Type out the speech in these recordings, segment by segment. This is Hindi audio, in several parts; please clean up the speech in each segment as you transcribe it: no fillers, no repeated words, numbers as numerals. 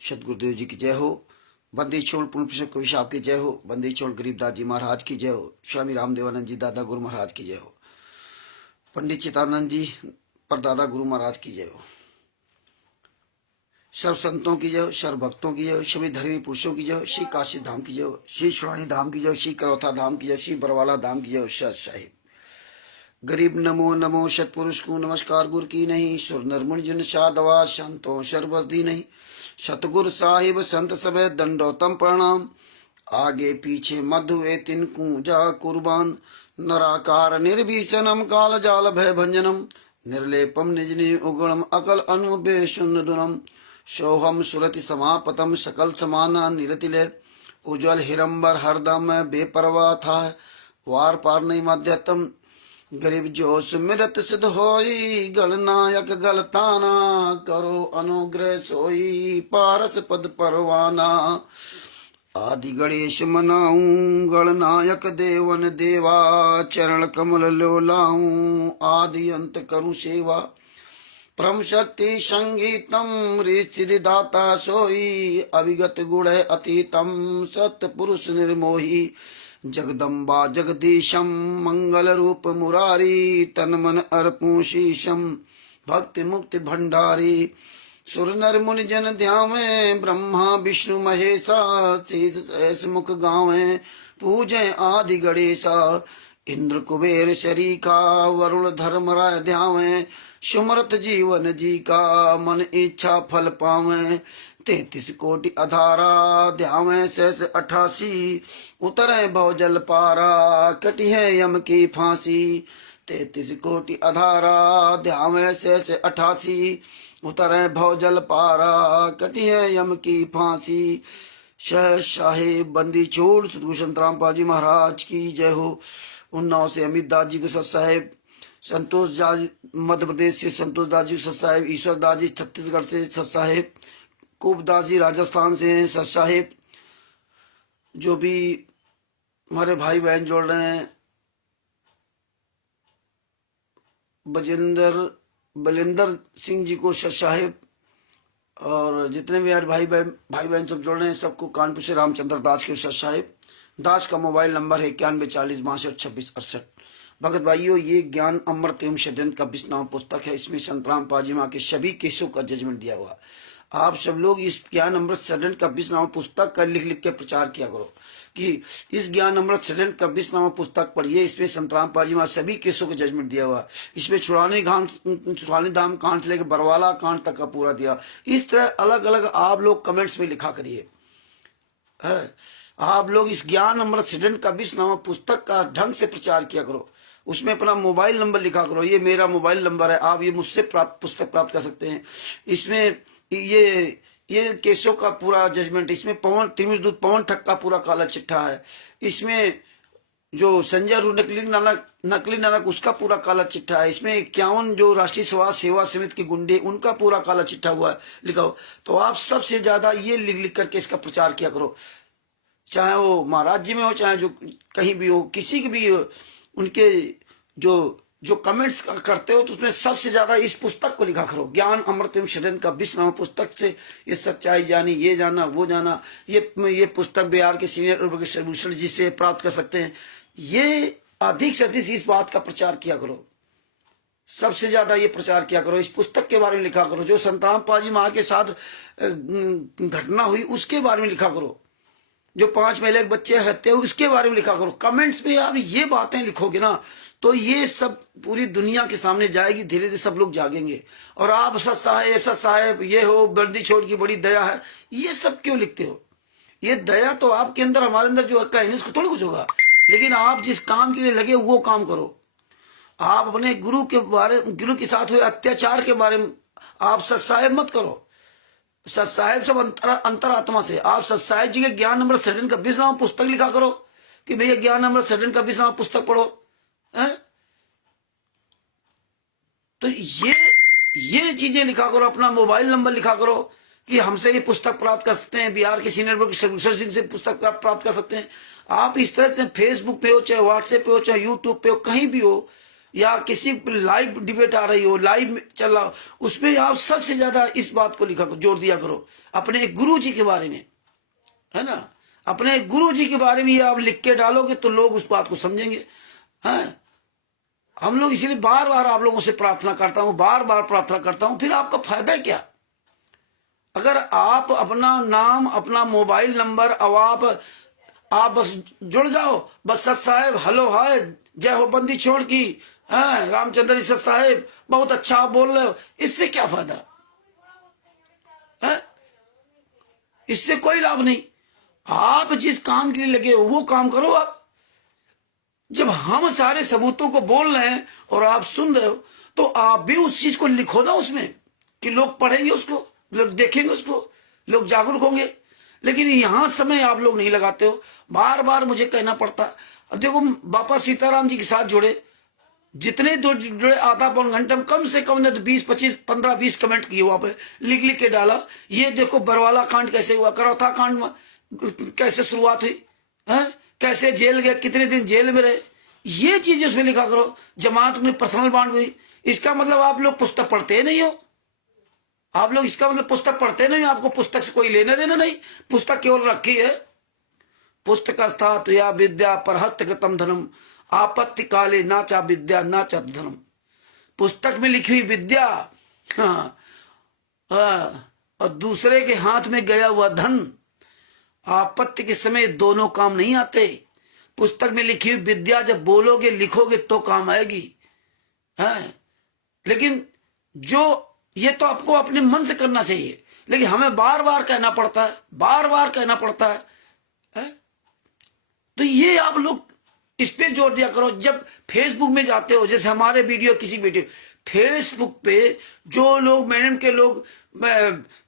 सतगुरुदेव जी की जय हो। बंदी छोड़ पूर्ण प्रश्न कवि साहब की जय हो। बंदी छोड़ गरीबदास जी महाराज की जय हो। स्वामी रामदेवानंद जी दादा गुरु महाराज की जय हो। पंडित चितानंद जी परदादा गुरु महाराज की जय हो। सर्व संतों की जय हो, सर्व भक्तों की जय हो, सभी धर्मी पुरुषों की जय हो। श्री काशी धाम की जय हो, श्री सुरानी धाम की जय हो, श्री करौथा धाम की जय हो, श्री बरवाला धाम की जय हो। सत साहिब गरीब नमो नमो सतपुरुष को नमस्कार गुरु की नहीं। सुर नरमुनि जिन साधवा संतों सर्वस दी नहीं। सतगुरु साहिब संत सब दंडोतम प्रणाम। आगे पीछे मधु ए तिनकू जा कुर्बान। नराकार निर्भीषणम काल जाल भय भंजनम। निर्लेपम निज निज उगणम अकल अनुबे शून्यदुनम। सोहम सुरति समापतम सकल समाना निरतिले। उज्ज्वल हिरंबर हरदम बेपरवाह था। वार पार नहीं मध्यतम। गरीब जो सुमिरत सिद्ध होई। गणनायक गलताना करो अनुग्रह सोई। पारस पद परवाना आदि गणेश मनाऊं। गणनायक देवन देवा चरण कमल लो लाऊं। आदि अंत करूं सेवा परम शक्ति संगीतम। ऋषि दाता सोई अविगत गुण अतीतम। सतपुरुष निर्मोही जगदम्बा जगदीशम। मंगल रूप मुरारी तन मन अर्पूं शीशम। भक्ति मुक्ति भंडारी सुर नर मुनि जन ध्यावे। ब्रह्मा विष्णु महेशा शीस सहस मुख गावे। पूजे आदि गणेशा इंद्र कुबेर शरीका। वरुण धर्म राय ध्यावे। सुमरत जीवन जी का मन इच्छा फल पावे। 33 कोटि अधारा ध्यावे शेष 88। उतरे भव जल पारा कटी है यम की फांसी। 33 कोटि अधारा ध्यावे शेष 88। उतरे भव जल पारा कटी है यम की फांसी। शह साहेब बंदी छोड़ सतगुरु संत रामपाल जी महाराज की जय हो। उन्नाव से अमित दास जी को सत साहेब। संतोष दास मध्य प्रदेश से संतोष दास जी सत साहेब। ईश्वर दास जी छत्तीसगढ़ से सत साहेब। कुबदास जी राजस्थान से हैं सत साहेब। जो भी हमारे भाई बहन जोड़ रहे हैं बलिंदर सिंह जी को सत साहेब। और जितने भी यार भाई बहन सब जोड़ रहे हैं सबको कानपुर से रामचंद्र दास के सत साहेब। दास का मोबाइल नंबर है 9140622668। भगत भाइयों ये ज्ञान अमृत एवं षड्यंत्र का 20वां पुस्तक है। इसमें संत रामपाल जी मां के सभी केसों का जजमेंट दिया हुआ। आप सब लोग इस ज्ञान अमृत षड्यंत्र का 20वां पुस्तक का लिख लिख के प्रचार किया करो कि इस ज्ञान अमृत षड्यंत्र का 20वां पुस्तक पढ़िए। इसमें संत रामपाल जी महाराज सभी केसों का जजमेंट दिया हुआ। इसमें छुड़ानी धाम कांड से लेकर बरवाला कांड तक का पूरा दिया। इस तरह अलग अलग आप लोग कमेंट्स में लिखा करिए। आप लोग इस ज्ञान अमृत षड्यंत्र का 20वां पुस्तक का ढंग से प्रचार किया करो। उसमें अपना मोबाइल नंबर लिखा करो। ये मेरा मोबाइल नंबर है, आप ये मुझसे पुस्तक प्राप्त कर सकते हैं। इसमें ये केसों का पूरा जजमेंट। इसमें त्रिमिषदूत पवन ठग का पूरा काला चिट्ठा है। इसमें जो संजय रू नकली नानक उसका पूरा काला चिट्ठा है। इसमें 51 जो राष्ट्रीय समाज सेवा समिति के गुंडे उनका पूरा काला चिट्ठा हुआ है लिखा हो। तो आप सबसे ज्यादा ये लिख लिख करके इसका प्रचार किया करो। चाहे वो महाराज जी में हो चाहे जो कहीं भी हो, किसी की भी हो, उनके जो कमेंट्स करते हो तो उसमें सबसे ज्यादा इस पुस्तक को लिखा करो। ज्ञान अमृत एवं षड्यंत्र का 20वां पुस्तक से ये सच्चाई जानी, ये जाना वो जाना। ये पुस्तक बिहार के सीनियर भूषण जी से प्राप्त कर सकते हैं। ये अधिक से अधिक इस बात का प्रचार किया करो। सबसे ज्यादा ये प्रचार किया करो। इस पुस्तक के बारे में लिखा करो। जो संत रामपाल जी महाराज के साथ घटना हुई उसके बारे में लिखा करो। जो 5 महिला के बच्चे हत्या हुए उसके बारे में लिखा करो। कमेंट्स में आप ये बातें लिखोगे ना तो ये सब पूरी दुनिया के सामने जाएगी। धीरे धीरे सब लोग जागेंगे। और आप सत साहेब ये हो बंदी छोड़ की बड़ी दया है, ये सब क्यों लिखते हो? ये दया तो आपके अंदर हमारे अंदर जो हक्का है इसको थोड़ी कुछ होगा। लेकिन आप जिस काम के लिए लगे वो काम करो। आप अपने गुरु के साथ हुए अत्याचार के बारे में आप सत साहेब मत करो। सत साहेब सब अंतरात्मा से। आप सत साहेब जी के ज्ञान अमृत षड्यंत्र का 20वां पुस्तक लिखा करो कि भैया ज्ञान अमृत षड्यंत्र का 20वां पुस्तक पढ़ो। तो ये चीजें लिखा करो। अपना मोबाइल नंबर लिखा करो कि हमसे ये पुस्तक प्राप्त कर सकते हैं। बिहार के सीनियर भूषण सिंह से पुस्तक प्राप्त कर सकते हैं। आप इस तरह से फेसबुक पे हो चाहे व्हाट्सएप पे हो चाहे यूट्यूब पे हो कहीं भी हो, या किसी लाइव डिबेट आ रही हो, लाइव चल रहा हो, उसमें आप सबसे ज्यादा इस बात को लिखा जोर दिया करो अपने गुरु जी के बारे में, है ना। अपने गुरु जी के बारे में आप लिख के डालोगे तो लोग उस बात को समझेंगे। हैं, हम लोग इसलिए बार बार आप लोगों से प्रार्थना करता हूं, बार बार प्रार्थना करता हूं, फिर आपका फायदा क्या? अगर आप अपना नाम, अपना मोबाइल नंबर, अब आप बस जुड़ जाओ, बस सत साहेब हेलो हाय जय हो बंदी छोड़ की, रामचंद्र सत साहेब बहुत अच्छा आप बोल रहे हो, इससे क्या फायदा है? इससे कोई लाभ नहीं। आप जिस काम के लिए लगे हो वो काम करो। आप जब हम सारे सबूतों को बोल रहे हैं और आप सुन रहे हो तो आप भी उस चीज को लिखो ना उसमें, कि लोग पढ़ेंगे उसको, लोग देखेंगे उसको, लोग जागरूक होंगे। लेकिन यहां समय आप लोग नहीं लगाते हो, बार बार मुझे कहना पड़ता। अब देखो बापा सीताराम जी के साथ जुड़े, जितने दो जुड़े आधा पौन घंटे में कम से कम ने तो 20 25 15 20 कमेंट किए वहां पे, लिख लिख के डाला। ये देखो बरवाला कांड कैसे हुआ, करौथा कांड में कैसे शुरुआत हुई, है कैसे जेल गए, कितने दिन जेल में रहे, ये चीज उसमें लिखा करो। जमात में पर्सनल बांड हुई, इसका मतलब आप लोग पुस्तक पढ़ते नहीं हो। आप लोग इसका मतलब पुस्तक पढ़ते नहीं, आपको पुस्तक से कोई लेना देना नहीं। पुस्तक केवल रखी है, पुस्तक स्थात या विद्या पर हस्तगतम धनम आपत्ति काले नाचा विद्या नाचा धनम। पुस्तक में लिखी हुई विद्या, हाँ, और दूसरे के हाथ में गया हुआ धन, आपत्ति के समय दोनों काम नहीं आते। पुस्तक में लिखी हुई विद्या जब बोलोगे लिखोगे तो काम आएगी, है। लेकिन जो ये तो आपको अपने मन से करना चाहिए, लेकिन हमें बार बार कहना पड़ता है, बार बार कहना पड़ता है? तो ये आप लोग इस पे जोर दिया करो। जब फेसबुक में जाते हो, जैसे हमारे वीडियो किसी वीडियो, फेसबुक पे जो लोग मैडम के लोग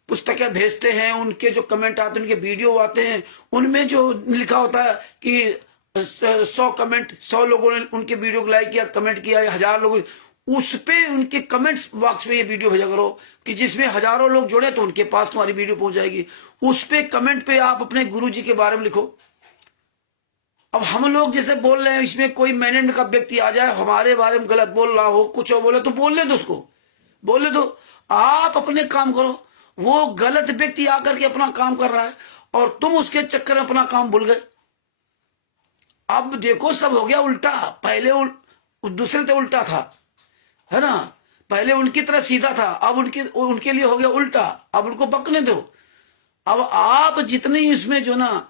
पुस्तकें भेजते हैं, उनके जो कमेंट आते हैं, उनके वीडियो आते हैं, उनमें जो लिखा होता है कि 100 कमेंट, 100 लोगों ने उनके वीडियो को लाइक किया, कमेंट किया, 1000 लोगों, उस पे उनके कमेंट्स बॉक्स में ये वीडियो भेजा करो कि जिसमें हजारों लोग जुड़े तो उनके पास तुम्हारी वीडियो पहुंच जाएगी। उस पे कमेंट पे आप अपने गुरुजी के बारे में लिखो। अब हम लोग जैसे बोल रहे हैं, इसमें कोई मैनेजमेंट का व्यक्ति आ जाए हमारे बारे में गलत बोल रहा हो, कुछ और बोले तो बोलने दो, उसको बोलने दो। आप अपने काम करो। वो गलत व्यक्ति आकर के अपना काम कर रहा है और तुम उसके चक्कर में अपना काम भूल गए। अब देखो सब हो गया उल्टा। पहले दूसरे से उल्टा था, है ना। पहले उनकी तरह सीधा था, अब उनके लिए हो गया उल्टा। अब उनको बकने दो। अब आप जितनी इसमें जो ना,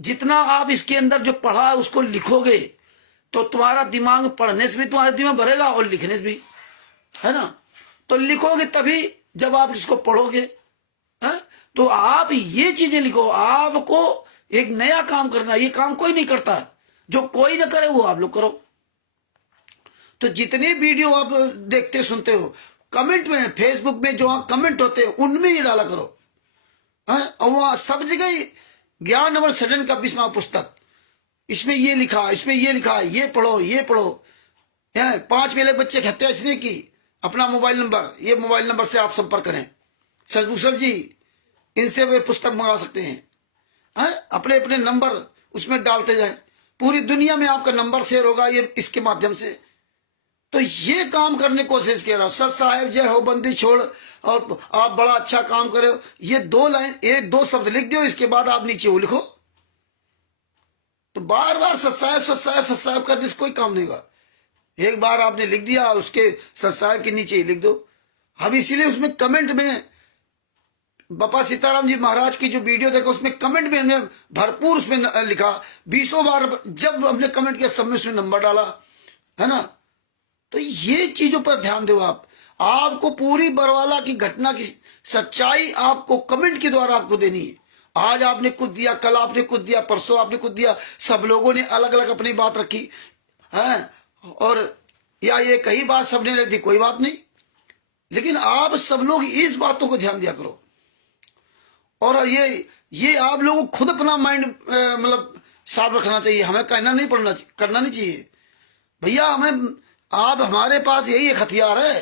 जितना आप इसके अंदर जो पढ़ा है उसको लिखोगे तो तुम्हारा दिमाग पढ़ने से भी तुम्हारा दिमाग भरेगा और लिखने से भी, है ना। तो लिखोगे तभी जब आप इसको पढ़ोगे, है? तो आप ये चीजें लिखो। आपको एक नया काम करना, ये काम कोई नहीं करता, जो कोई ना करे वो आप लोग करो। तो जितने वीडियो आप देखते सुनते हो, कमेंट में, फेसबुक में जो कमेंट होते हैं उनमें ही डाला करो, है? और वहां सब जगह ज्ञान नंबर सडन का 20वां पुस्तक, इसमें ये लिखा, इसमें ये लिखा, ये पढ़ो, ये पढ़ो। 5 मेरे बच्चे की हत्या इसने की, अपना मोबाइल नंबर, ये मोबाइल नंबर से आप संपर्क करें। सर जी, इनसे वे पुस्तक मंगा सकते हैं, अपने अपने नंबर उसमें डालते जाए। पूरी दुनिया में आपका नंबर शेयर होगा ये इसके माध्यम से। तो ये काम करने की कोशिश कर रहा हूं। सत साहेब जय हो बंदी छोड़, और आप बड़ा अच्छा काम करे। ये 2 लाइन, 1-2 शब्द लिख दो, इसके बाद आप नीचे वो लिखो। तो बार बार सत साहेब सत साहेब सत साहेब करने से कोई काम नहीं होगा। एक बार आपने लिख दिया, उसके सत साहेब के नीचे ही लिख दो। अब इसीलिए उसमें कमेंट में बापा सीताराम जी महाराज की जो वीडियो देखो, उसमें कमेंट में हमने भरपूर उसमें लिखा, 20 बार जब हमने कमेंट किया सब में उसमें नंबर डाला, है ना। तो ये चीजों पर ध्यान दो। आपको पूरी बरवाला की घटना की सच्चाई आपको कमेंट के द्वारा आपको देनी है। आज आपने कुछ दिया, कल आपने कुछ दिया, परसों आपने कुछ दिया, सब लोगों ने अलग अलग अपनी बात रखी है, और या ये कई बात सबने रख दी, कोई बात नहीं। लेकिन आप सब लोग इस बातों को ध्यान दिया करो। और ये आप लोगों को खुद अपना माइंड मतलब साफ रखना चाहिए। हमें कहना नहीं पड़ना, करना नहीं चाहिए भैया। हमें आप, हमारे पास यही एक हथियार है,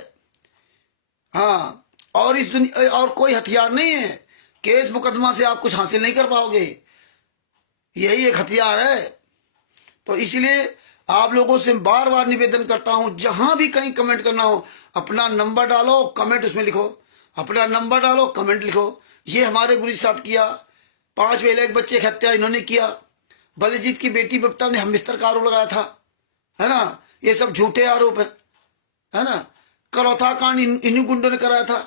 हाँ, और इस दुनिया और कोई हथियार नहीं है। केस मुकदमा से आप कुछ हासिल नहीं कर पाओगे, यही एक हथियार है। तो इसलिए आप लोगों से बार बार निवेदन करता हूं, जहां भी कहीं कमेंट करना हो, अपना नंबर डालो, कमेंट उसमें लिखो, अपना नंबर डालो, कमेंट लिखो। ये हमारे गुरु के साथ किया, 5 बेलग बच्चे की हत्या इन्होंने किया, बलजीत की बेटी बबीता ने हमबिस्तर का आरोप लगाया था, है ना। ये सब झूठे आरोप है ना। करौथा कांड इन्हीं गुंडों ने कराया था,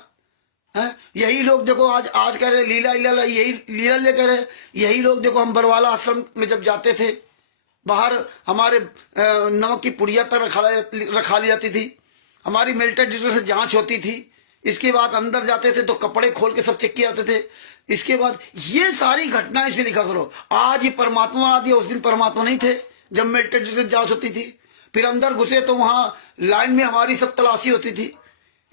है। यही लोग देखो आज कह रहे लीला लीला, यही लीला ले कह रहे, यही लोग देखो हम बरवाला आश्रम में जब जाते थे, बाहर हमारे नमक की पुड़िया तक रखा ली जाती थी, हमारी मेल्टर डिटेक्टर से जांच होती थी, इसके बाद अंदर जाते थे तो कपड़े खोल के सब चेक किए जाते थे। इसके बाद ये सारी घटना इसमें लिखा करो। आज ये परमात्मा आ दिया, उस दिन परमात्मा नहीं थे जब मेल्टर डिटेक्टर जांच होती थी। फिर अंदर घुसे तो वहां लाइन में हमारी सब तलाशी होती थी।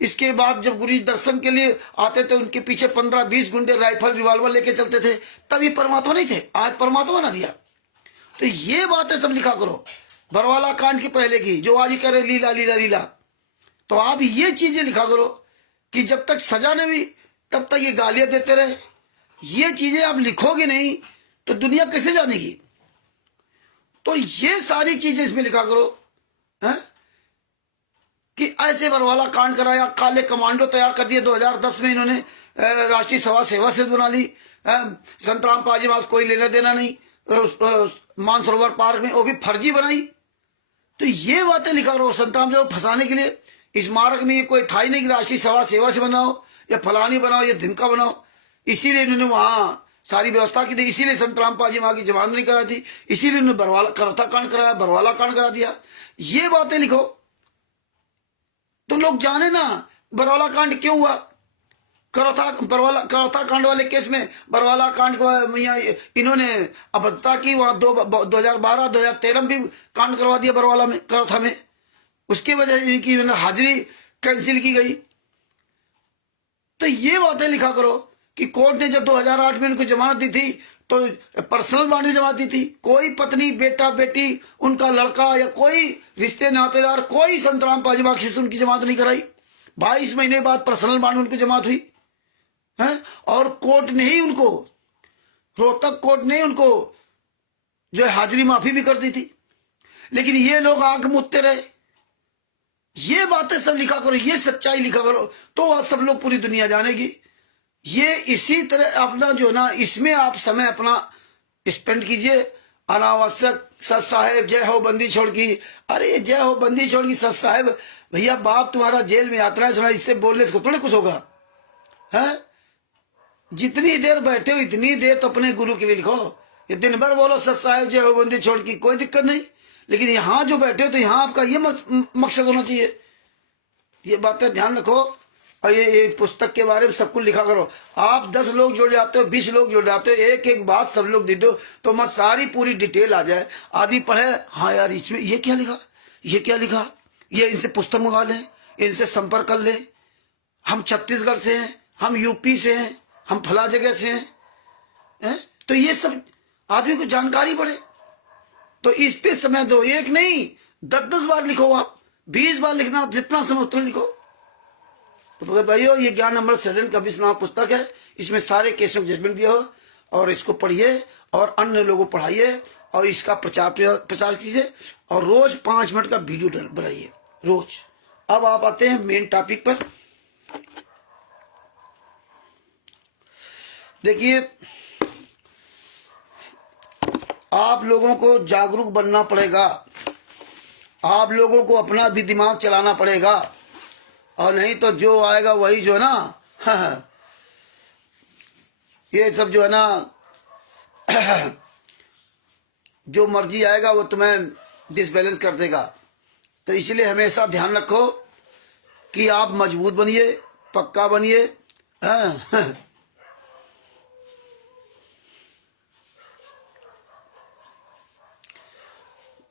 इसके बाद जब गुरु दर्शन के लिए आते थे, उनके पीछे 15-20 गुंडे राइफल रिवॉल्वर लेके चलते थे, तभी परमात्मा नहीं थे, आज परमात्मा ना दिया। तो ये बातें सब लिखा करो, बरवाला कांड की पहले की, जो आज ही करे लीला लीला लीला। तो आप ये चीजें लिखा करो कि जब तक सजा नहीं हुई तब तक ये गालियां देते रहे। ये चीजें आप लिखोगे नहीं तो दुनिया कैसे जानेगी। तो ये सारी चीजें इसमें लिखा करो, है कि ऐसे बरवाला कांड कराया, काले कमांडो तैयार कर दिए। 2010 में इन्होंने राष्ट्रीय सेवा से बना ली। संतराम पाजी मास कोई लेना देना नहीं, मानसरोवर पार्क में वो भी फर्जी बनाई। तो ये बातें लिखा रहो संतराम जी फंसाने के लिए। स्मारक में ये कोई था ही नहीं कि राष्ट्रीय सेवा से बनाओ या फलानी बनाओ या धिमका बनाओ। इसीलिए इन्होंने वहां सारी व्यवस्था की थी, इसीलिए संतराम पाजी माँ की जमानत नहीं कराई थी, इसीलिए उन्होंने करौथा कांड कराया, बरवाला कांड करा दिया। ये बातें लिखो तो लोग जाने ना बरवाला कांड क्यों हुआ। करौथा कांड वाले केस में बरवाला कांड को इन्होंने अभद्रता की। वहां 2012-2013 में भी कांड करवा दिया बरवाला में, करौथा में। उसके वजह इनकी हाजिरी कैंसिल की गई। तो ये बातें लिखा करो कि कोर्ट ने जब 2008 में इनको जमानत दी थी तो पर्सनल बॉन्ड में जमानत दी थी। कोई पत्नी, बेटा, बेटी, उनका लड़का या कोई रिश्ते नातेदार, कोई संतराम पाजी बख्शी से उनकी जमानत नहीं कराई। 22 महीने बाद पर्सनल बॉन्ड में उनकी जमानत हुई है। और कोर्ट ने ही उनको, रोहतक कोर्ट ने उनको जो है हाजिरी माफी भी कर दी थी। लेकिन ये लोग आंख मूंदते रहे। ये बातें सब लिखा करो, ये सच्चाई लिखा करो, तो आज सब लोग पूरी दुनिया जानेगी। ये इसी तरह अपना जो ना, इसमें आप समय अपना स्पेंड कीजिए। अनावश्यक सत साहेब जय हो बंदी छोड़ की, अरे जय हो बंदी छोड़ की सत साहेब, भैया बाप तुम्हारा जेल में यात्रा सुना, इससे बोलने से थोड़े कुछ होगा है। जितनी देर बैठे हो इतनी देर तो अपने गुरु के लिए लिखो। ये दिन भर बोलो सत साहेब जय हो बंदी छोड़ की, कोई दिक्कत नहीं। लेकिन यहां जो बैठे हो तो यहां आपका ये मकसद होना चाहिए। ये बातें ध्यान रखो। और ये पुस्तक के बारे में सब कुछ लिखा करो। आप 10 लोग जुड़ जाते हो, 20 लोग जुड़ जाते हो, एक एक बात सब लोग दे दो तो मत सारी पूरी डिटेल आ जाए। आदि पढ़े, हाँ यार इसमें ये क्या लिखा, ये क्या लिखा, ये इनसे पुस्तक मंगा लें, इनसे संपर्क कर लें। हम छत्तीसगढ़ से हैं, हम यूपी से हैं, हम फला जगह से हैं। तो ये सब आदमी को जानकारी पड़े तो इस पे समय दो। एक नहीं 10-10 बार लिखो, आप 20 बार लिखना, जितना समय उतना लिखो। तो भगत भाइयों, ये ज्ञान अमृत सदन का विश्व नाम पुस्तक है। इसमें सारे केसों का जजमेंट दिया हो और इसको पढ़िए और अन्य लोगों को पढ़ाइए और इसका प्रचार कीजिए और रोज 5 मिनट का वीडियो बनाइए रोज। अब आप आते हैं मेन टॉपिक पर। देखिए, आप लोगों को जागरूक बनना पड़ेगा। आप लोगों को अपना भी दिमाग चलाना पड़ेगा और नहीं तो जो आएगा वही जो है ना ये सब जो है ना जो मर्जी आएगा वो तुम्हें डिसबैलेंस कर देगा। तो इसलिए हमेशा ध्यान रखो कि आप मजबूत बनिए, पक्का बनिए।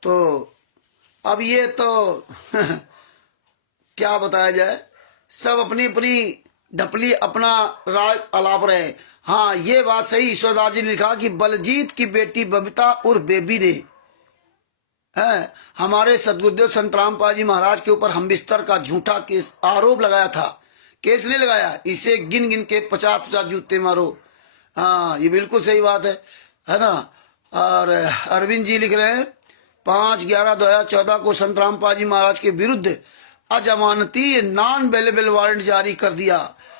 तो अब ये तो क्या बताया जाए, सब अपनी अपनी ढपली अपना राग अलाप रहे। हाँ, ये बात सही ईश्वरदास जी ने लिखा कि बलजीत की बेटी बबीता और बेबी ने हमारे सदगुरुदेव संतराम पाजी महाराज के ऊपर हमबिस्तर का झूठा केस आरोप लगाया था। केस नहीं लगाया, इसे गिन गिन के 50-50 जूते मारो। हाँ, ये बिल्कुल सही बात है ना। और अरविंद जी लिख रहे हैं 5/11/2014 को संत रामपाल जी महाराज के विरुद्ध अजमानती नॉन अवेलेबल वारंट जारी कर दिया।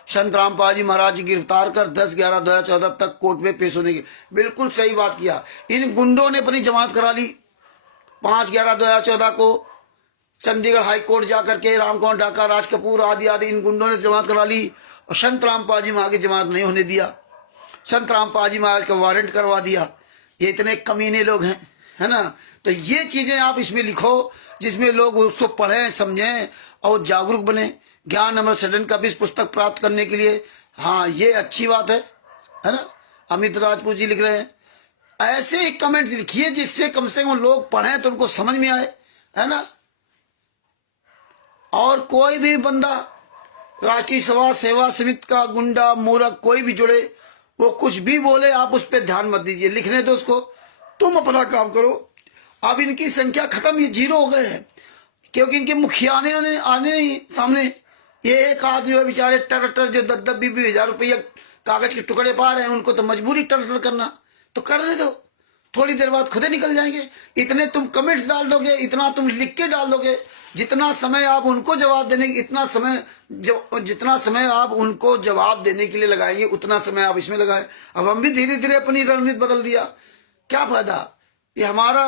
संत रामपाल जी महाराज गिरफ्तार कर 10/11/2014 तक कोर्ट में पेश होने की। बिल्कुल सही बात किया। इन गुंडों ने अपनी जमानत करा ली 5/11/2014 को चंडीगढ़ हाई कोर्ट जाकर के। रामकुमार डाका, राज कपूर आदि आदि इन गुंडों ने जमानत करा ली और संत रामपाल जी महाराज की जमानत नहीं होने दिया। संत रामपाल जी महाराज का वारंट करवा दिया। ये इतने कमीने लोग हैं, है ना। तो ये चीजें आप इसमें लिखो जिसमें लोग उसको पढ़ें, समझें और जागरूक बने। ज्ञान अमर सदन का भी इस पुस्तक प्राप्त करने के लिए, हाँ ये अच्छी बात है ना। अमित राजपूत जी लिख रहे हैं, ऐसे कमेंट लिखिए जिससे कम से कम लोग पढ़ें तो उनको समझ में आए, है ना। और कोई भी बंदा राष्ट्रीय सभा सेवा समिति का गुंडा मूर्ख कोई भी जुड़े, वो कुछ भी बोले, आप उस पर ध्यान मत दीजिए, लिखने दो उसको, तुम अपना काम करो। अब इनकी संख्या खत्म, ये 0 हो गए हैं क्योंकि इनके मुखिया आने नहीं सामने। ये एक आदमी है बेचारे टर जो 10-20 हजार रुपया कागज के टुकड़े पा रहे हैं, उनको तो मजबूरी टर करना, तो करने दो, थोड़ी देर बाद खुद ही निकल जाएंगे। इतने तुम कमेंट्स डाल दोगे, इतना तुम लिख के डाल दोगे, जितना समय आप उनको जवाब देने जितना समय आप उनको जवाब देने के लिए लगाएंगे उतना समय आप इसमें लगाएं। अब हम भी धीरे धीरे अपनी रणनीति बदल दिया, क्या फायदा। ये हमारा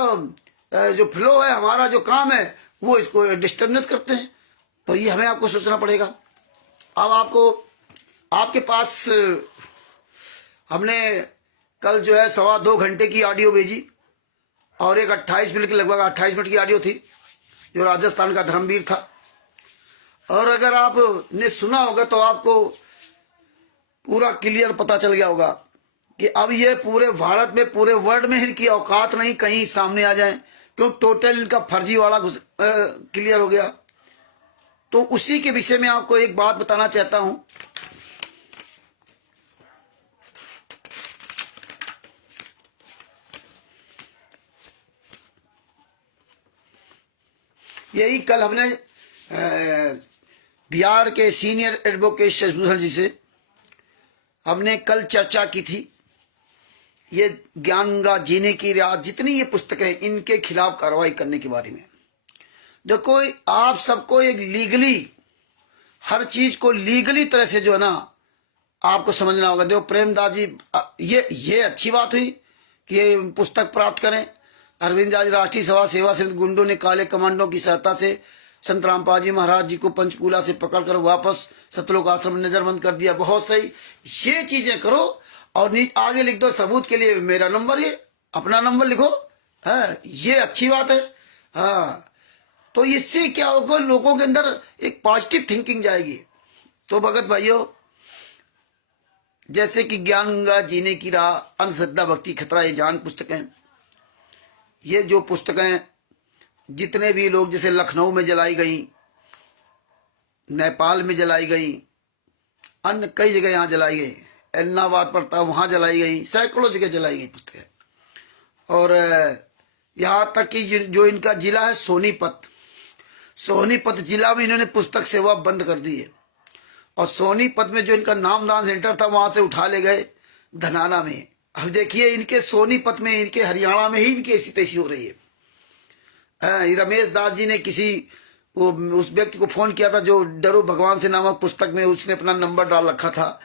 जो फ्लो है, हमारा जो काम है, वो इसको डिस्टर्बेंस करते हैं। तो ये हमें आपको सोचना पड़ेगा। अब आपके पास हमने कल जो है 2.25 घंटे की ऑडियो भेजी और एक 28 मिनट की, लगभग 28 मिनट की ऑडियो थी जो राजस्थान का धर्मवीर था। और अगर आपने सुना होगा तो आपको पूरा क्लियर पता चल गया होगा कि अब ये पूरे भारत में, पूरे वर्ल्ड में इनकी औकात नहीं कहीं सामने आ जाए, क्यों टोटल इनका फर्जीवाड़ा क्लियर हो गया। तो उसी के विषय में आपको एक बात बताना चाहता हूं। यही कल हमने बिहार के सीनियर एडवोकेट शशिभूषण जी से हमने कल चर्चा की थी। ये ज्ञान गंगा जीने की राह, जितनी ये पुस्तकें, इनके खिलाफ कार्रवाई करने के बारे में। देखो, आप सबको एक लीगली, हर चीज को लीगली तरह से जो है ना आपको समझना होगा। देखो प्रेमदास जी, ये अच्छी बात हुई कि ये पुस्तक प्राप्त करें। अरविंद जी राष्ट्रीय सभा सेवा समिति गुंडों ने काले कमांडो की सहायता से संत रामपाल जी महाराज जी को पंचकूला से पकड़कर वापस सतलोक आश्रम में नजरबंद कर दिया। बहुत सही, ये चीजें करो और आगे लिख दो सबूत के लिए मेरा नंबर, ये अपना नंबर लिखो, है ये अच्छी बात है। हाँ, तो इससे क्या होगा, लोगों के अंदर एक पॉजिटिव थिंकिंग जाएगी। तो भगत भाइयों, जैसे कि ज्ञान गंगा जीने की राह, अंधश्रद्धा भक्ति खतरा, ये जान पुस्तकें, ये जो पुस्तकें जितने भी लोग, जैसे लखनऊ में जलाई गई, नेपाल में जलाई गई, अन्य कई जगह यहाँ जलाई गई, एलनाबाद पड़ता वहां जलाई गई, सैकड़ों जगह जलाई गई पुस्तकें। और यहाँ तक कि जो इनका जिला है सोनीपत जिला में इन्होंने पुस्तक सेवा बंद कर दी है। और सोनीपत में जो इनका नामदान सेंटर था वहां से उठा ले गए धनाना में। अब देखिए इनके सोनीपत में, इनके हरियाणा में ही इनकी ऐसी तैसी हो रही है। रमेश दास जी ने उस व्यक्ति को फोन किया था जो डरो भगवान से नामक पुस्तक में उसने अपना नंबर डाल रखा था।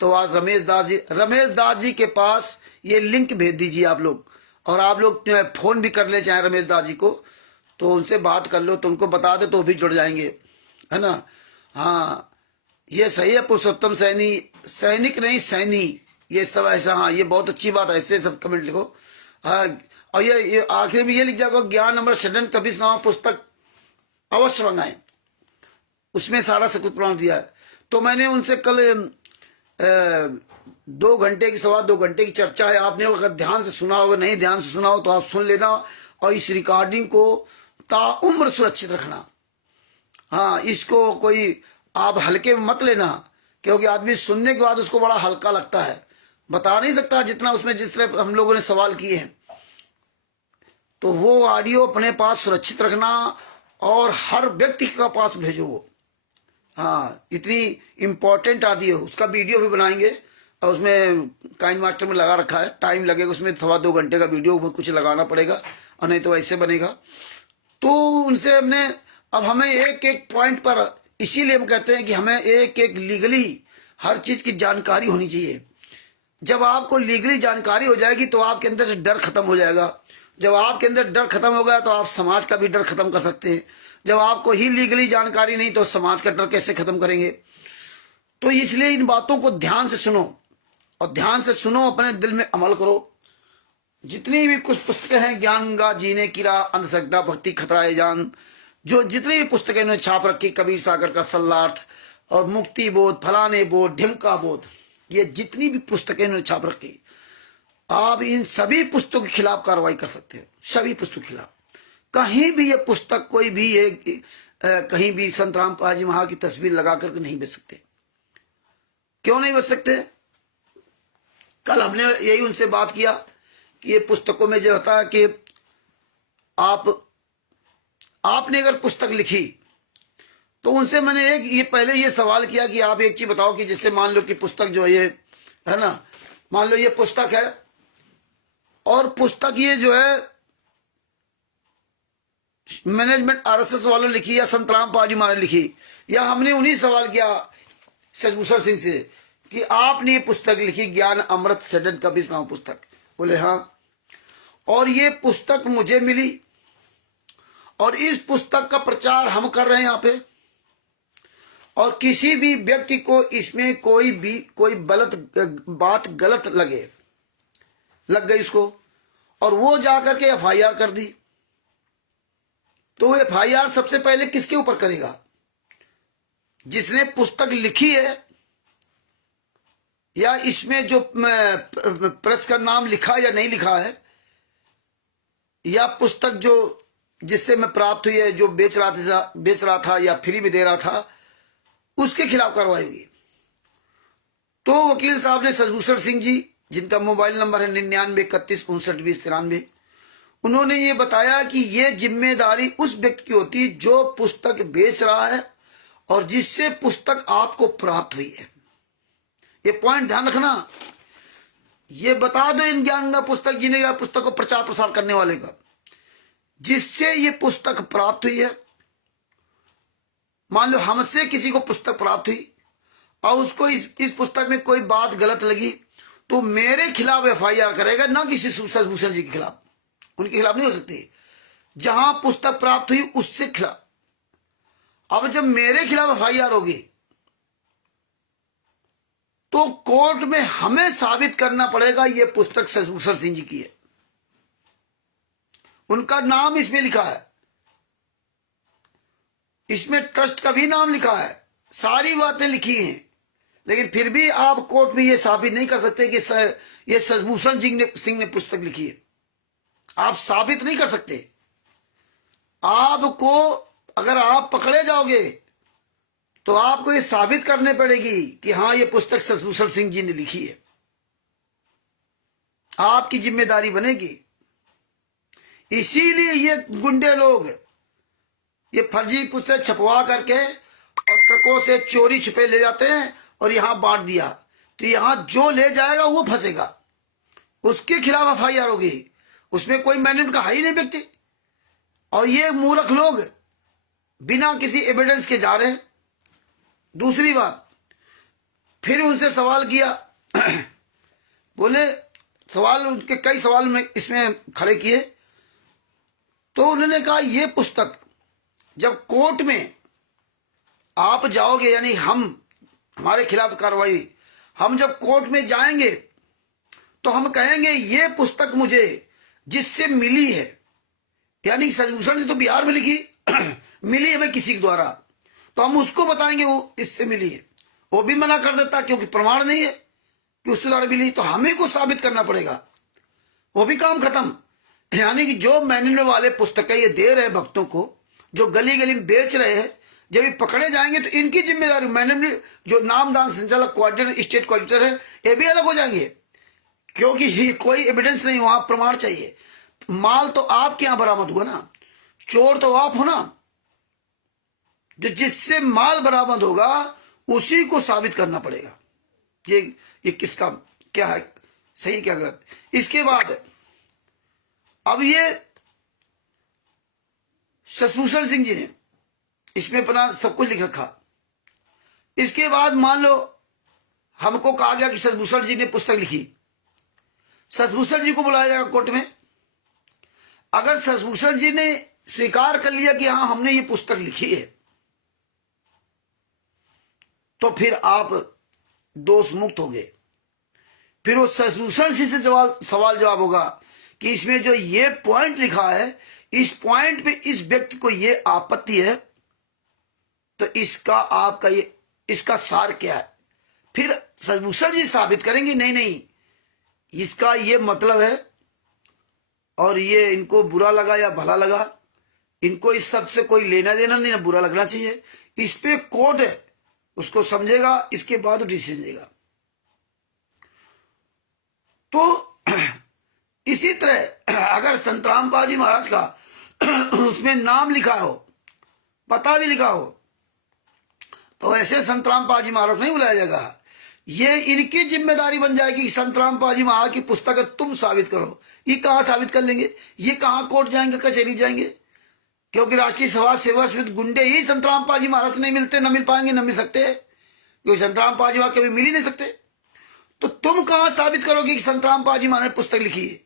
तो आज रमेश दास जी के पास ये लिंक भेज दीजिए आप लोग, और आप लोग फोन भी कर ले चाहे रमेश दास जी को, तो उनसे बात कर लो, तो उनको बता दे तो भी जुड़ जाएंगे, है ना। हाँ, ये सही है। पुरुषोत्तम सैनिक नहीं सैनी, ये सब ऐसा। हाँ, ये बहुत अच्छी बात है, ऐसे सब कमेंट लिखो। हाँ, और ये आखिर में ये लिख जाएगा, ज्ञान अमर सदन कबीर नामा पुस्तक अवश्य मंगाएं, उसमें सारा सबूत प्रमाण दिया है। तो मैंने उनसे कल 2 घंटे की 2.25 घंटे की चर्चा है। आपने अगर ध्यान से सुना होगा, नहीं ध्यान से सुना हो तो आप सुन लेना, और इस रिकॉर्डिंग को ताउम्र सुरक्षित रखना। हाँ, इसको कोई आप हल्के में मत लेना, क्योंकि आदमी सुनने के बाद उसको बड़ा हल्का लगता है, बता नहीं सकता जितना उसमें, जिस तरह हम लोगों ने सवाल किए हैं। तो वो ऑडियो अपने पास सुरक्षित रखना और हर व्यक्ति के पास भेजो वो। हाँ, इतनी इम्पोर्टेंट ऑडियो, उसका वीडियो भी बनाएंगे और उसमें काइन मास्टर में लगा रखा है, टाइम लगेगा उसमें, 2.25 घंटे का वीडियो कुछ लगाना पड़ेगा। और नहीं तो ऐसे बनेगा। तो उनसे हमने, अब हमें एक एक पॉइंट पर, इसीलिए हम कहते हैं कि हमें एक एक लीगली हर चीज की जानकारी होनी चाहिए। जब आपको लीगली जानकारी हो जाएगी तो आपके अंदर से डर खत्म हो जाएगा। जब आपके अंदर डर खत्म हो गया तो आप समाज का भी डर खत्म कर सकते हैं। जब आपको ही लीगली जानकारी नहीं तो समाज का डर कैसे खत्म करेंगे? तो इसलिए इन बातों को ध्यान से सुनो, और ध्यान से सुनो, अपने दिल में अमल करो। जितनी भी कुछ पुस्तकें हैं, ज्ञान गंगा, जीने की राह, अंधश्रद्धा, भक्ति, खतरा ए जान, जो जितनी भी पुस्तकें उन्होंने छाप रखी, कबीर सागर का सल्लार्थ और मुक्ति बोध, फलाने बोध, ढिमका बोध, ये जितनी भी पुस्तकें उन्होंने छाप रखी, आप इन सभी पुस्तकों के खिलाफ कार्रवाई कर सकते हो। सभी पुस्तकों के खिलाफ कहीं भी ये पुस्तक, कोई भी ये कहीं भी संत रामपाल जी महाराज की तस्वीर लगा करके नहीं बेच सकते। क्यों नहीं बेच सकते? कल हमने यही उनसे बात किया कि ये पुस्तकों में जो होता है कि आपने अगर पुस्तक लिखी तो उनसे मैंने ये पहले ये सवाल किया कि आप एक चीज बताओ कि जैसे मान लो कि पुस्तक जो ये है ना, मान लो ये पुस्तक है और पुस्तक ये जो है मैनेजमेंट आरएसएस वालों लिखी या संत रामपाल जी महाराज लिखी, या हमने उन्हीं सवाल किया शशभूषण सिंह से कि आपने ये पुस्तक लिखी ज्ञान अमृत सडन कबीर नाम पुस्तक, बोले हाँ, और ये पुस्तक मुझे मिली और इस पुस्तक का प्रचार हम कर रहे हैं यहाँ पे, और किसी भी व्यक्ति को इसमें कोई बात गलत लग गई इसको, और वो जाकर के एफआईआर कर दी, तो एफआईआर सबसे पहले किसके ऊपर करेगा? जिसने पुस्तक लिखी है, या इसमें जो प्रेस का नाम लिखा या नहीं लिखा है, या पुस्तक जो जिससे मैं प्राप्त हुई है, जो बेच रहा था या फ्री में दे रहा था, उसके खिलाफ कार्रवाई हुई। तो वकील साहब ने शशभूषण सिंह जी, जिनका मोबाइल नंबर है 9931592093, उन्होंने ये बताया कि ये जिम्मेदारी उस व्यक्ति की होती है जो पुस्तक बेच रहा है और जिससे पुस्तक आपको प्राप्त हुई है। ये पॉइंट ध्यान रखना। ये बता दो इन ज्ञान गंगा पुस्तक, जीने का पुस्तक को प्रचार प्रसार करने वाले का, जिससे ये पुस्तक प्राप्त हुई है। मान लो हमसे किसी को पुस्तक प्राप्त हुई और उसको इस पुस्तक में कोई बात गलत लगी, तो मेरे खिलाफ एफआईआर करेगा, ना किसी शशभूषण जी के खिलाफ। उनके खिलाफ नहीं हो सकती। जहां पुस्तक प्राप्त हुई उससे खिलाफ। अब जब मेरे खिलाफ एफआईआर होगी तो कोर्ट में हमें साबित करना पड़ेगा ये पुस्तक शशभूषण सिंह जी की है, उनका नाम इसमें लिखा है, इसमें ट्रस्ट का भी नाम लिखा है, सारी बातें लिखी हैं, लेकिन फिर भी आप कोर्ट में ये साबित नहीं कर सकते कि ये शशभूषण सिंह ने पुस्तक लिखी है। आप साबित नहीं कर सकते। आपको, अगर आप पकड़े जाओगे तो आपको ये साबित करने पड़ेगी कि हाँ ये पुस्तक शशभूषण सिंह जी ने लिखी है। आपकी जिम्मेदारी बनेगी। इसीलिए ये गुंडे लोग ये फर्जी पुस्तक छपवा करके और ट्रकों से चोरी छुपे ले जाते हैं और यहां बांट दिया, तो यहां जो ले जाएगा वो फंसेगा, उसके खिलाफ एफआईआर होगी। उसमें कोई मैनेजमेंट का है ही नहीं व्यक्ति। और ये मूर्ख लोग बिना किसी एविडेंस के जा रहे हैं। दूसरी बात, फिर उनसे सवाल किया बोले सवाल, उनके कई सवाल में इसमें खड़े किए, तो उन्होंने कहा ये पुस्तक जब कोर्ट में आप जाओगे, यानी हमारे खिलाफ कार्रवाई, हम जब कोर्ट में जाएंगे तो हम कहेंगे ये पुस्तक मुझे जिससे मिली है, यानी शशभूषण ने तो बिहार में लिखी मिली है किसी के द्वारा, तो हम उसको बताएंगे वो इससे मिली है। वो भी मना कर देता क्योंकि प्रमाण नहीं है कि उससे द्वारा मिली, तो हमें को साबित करना पड़ेगा, वो भी काम खत्म। यानी कि जो मैनेजमेंट वाले पुस्तकें ये दे रहे भक्तों को, जो गली गली में बेच रहे हैं, जब ये पकड़े जाएंगे तो इनकी जिम्मेदारी, मैनेजमेंट जो नामदान संचालक कोऑर्डिनेटर, स्टेट कोऑर्डिनेटर है, ये भी अलग हो जाएंगे, क्योंकि कोई एविडेंस नहीं, वहां प्रमाण चाहिए। माल तो आपके यहां बरामद हुआ ना, चोर तो आप हो ना। जो जिससे माल बरामद होगा उसी को साबित करना पड़ेगा ये किसका क्या है, सही क्या गलत। इसके बाद अब ये शशिभूषण सिंह जी ने इसमें अपना सब कुछ लिख रखा। इसके बाद मान लो हमको कहा गया कि शशिभूषण जी ने पुस्तक लिखी, शशिभूषण जी को बुलाया जाएगा कोर्ट में। अगर शशिभूषण जी ने स्वीकार कर लिया कि हाँ हमने ये पुस्तक लिखी है, तो फिर आप दोष मुक्त हो गए। फिर वो शशिभूषण जी से सवाल जवाब होगा कि इसमें जो ये पॉइंट लिखा है, इस पॉइंट पे इस व्यक्ति को ये आपत्ति है, तो इसका आपका ये इसका सार क्या है। फिर शशिभूषण जी साबित करेंगे नहीं नहीं इसका ये मतलब है और ये इनको बुरा लगा या भला लगा, इनको इस सब से कोई लेना देना नहीं, ना बुरा लगना चाहिए। इस पे कोर्ट है उसको समझेगा, इसके बाद डिसीजन देगा। तो इसी तरह अगर संत रामपाल जी महाराज का उसमें नाम लिखा हो, पता भी लिखा हो, तो ऐसे संत रामपाल जी महाराज नहीं बुलाया जाएगा। ये इनकी जिम्मेदारी बन जाएगी कि संत रामपाल जी महाराज की पुस्तक तुम साबित करो। ये कहाँ साबित कर लेंगे, ये कहाँ कोर्ट जाएंगे, कचहरी जाएंगे, क्योंकि राष्ट्रीय समाज सेवा समिति गुंडे ही संत रामपाल जी महाराज से नहीं मिलते, न मिल पाएंगे, न मिल सकते, क्योंकि संत रामपाल जी महाराज कभी मिल ही नहीं सकते। तो तुम कहाँ साबित करोगे कि संत रामपाल जी महाराज ने पुस्तक लिखी है।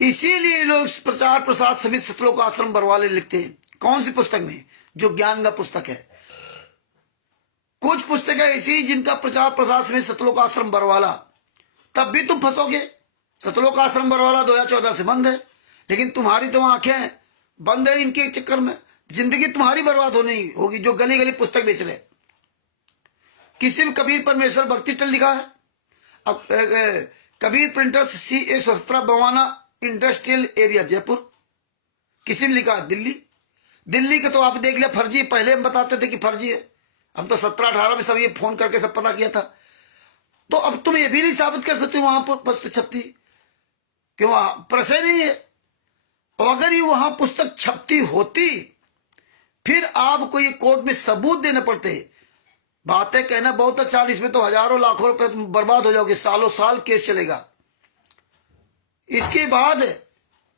इसीलिए लोग प्रचार प्रसार समिति सतलोक आश्रम बरवाले लिखते हैं। कौन सी पुस्तक में, जो ज्ञान का पुस्तक है। कुछ पुस्तकें ऐसी जिनका प्रचार प्रसार समिति सतलोक आश्रम बरवाला, तब भी तुम फंसोगे। सतलोक आश्रम बरवाला 2014 से बंद है, लेकिन तुम्हारी तो आंखें बंद है इनके चक्कर में। जिंदगी तुम्हारी बर्बाद होने होगी जो गली गली पुस्तक बेच रहे। किसी में कबीर परमेश्वर भक्ति टल लिखा है। अब Kabir printers C117 Bawana industrial area Jaipur, किसी ने लिखा दिल्ली। दिल्ली का तो आप देख लिया फर्जी, पहले हम बताते थे कि फर्जी है, हम तो 17-18 में सब ये फोन करके सब पता किया था। तो अब तुम ये भी नहीं साबित कर सकते वहां पर पुस्तक छपती, क्यों वहां प्रेस नहीं है। और अगर ये वहां पुस्तक छपती होती, फिर आपको ये कोर्ट में सबूत देने पड़ते। बातें कहना बहुत अच्छा, इसमें तो हजारों लाखों रुपए तुम बर्बाद हो जाओगे, सालों साल केस चलेगा। इसके बाद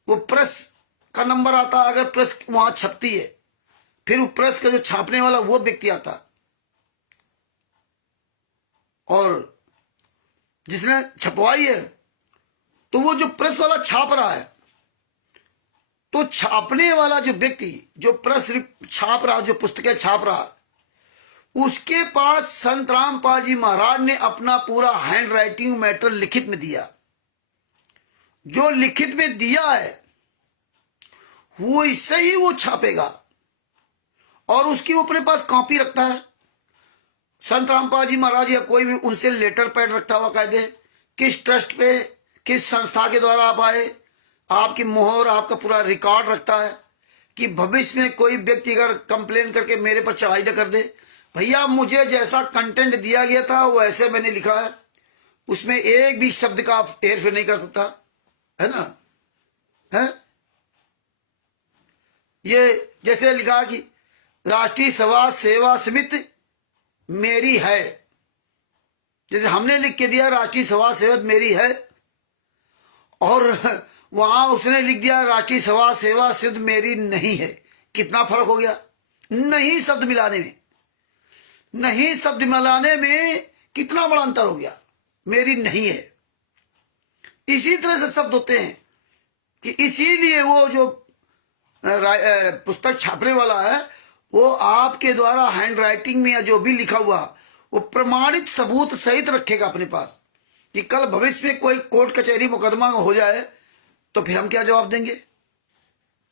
वो प्रेस का नंबर आता, अगर प्रेस वहां छपती है, फिर वो प्रेस का जो छापने वाला वो व्यक्ति आता, और जिसने छपवाई है, तो वो जो प्रेस वाला छाप रहा है, तो छापने वाला जो व्यक्ति, जो प्रेस छाप रहा, जो पुस्तकें छाप रहा, उसके पास संत रामपाल जी महाराज ने अपना पूरा हैंड राइटिंग मैटर लिखित में दिया। जो लिखित में दिया है वो इससे ही वो छापेगा, और उसकी अपने पास कॉपी रखता है। संत रामपाल जी महाराज या कोई भी उनसे लेटर पैड रखता हुआ कायदे, किस ट्रस्ट पे, किस संस्था के द्वारा आप आए, आपकी मोहर, आपका पूरा रिकॉर्ड रखता है, कि भविष्य में कोई व्यक्ति अगर कंप्लेन करके मेरे पर चढ़ाई न कर दे, भैया मुझे जैसा कंटेंट दिया गया था वो ऐसे मैंने लिखा है, उसमें एक भी शब्द का आप हेर फेर नहीं कर सकता, है ना। है ये जैसे लिखा कि राष्ट्रीय समाज सेवा समिति मेरी है, जैसे हमने लिख के दिया राष्ट्रीय समाज सेवा मेरी है, और वहां उसने लिख दिया राष्ट्रीय समाज सेवा सिद्ध मेरी नहीं है। कितना फर्क हो गया, नहीं शब्द मिलाने में, नहीं शब्द मिलाने में कितना बड़ा अंतर हो गया। मेरी नहीं है, इसी तरह से शब्द होते हैं कि इसीलिए वो जो पुस्तक छापने वाला है, वो आपके द्वारा हैंड राइटिंग में या जो भी लिखा हुआ वो प्रमाणित सबूत सहित रखेगा अपने पास, कि कल भविष्य में कोई कोर्ट कचहरी मुकदमा हो जाए तो फिर हम क्या जवाब देंगे,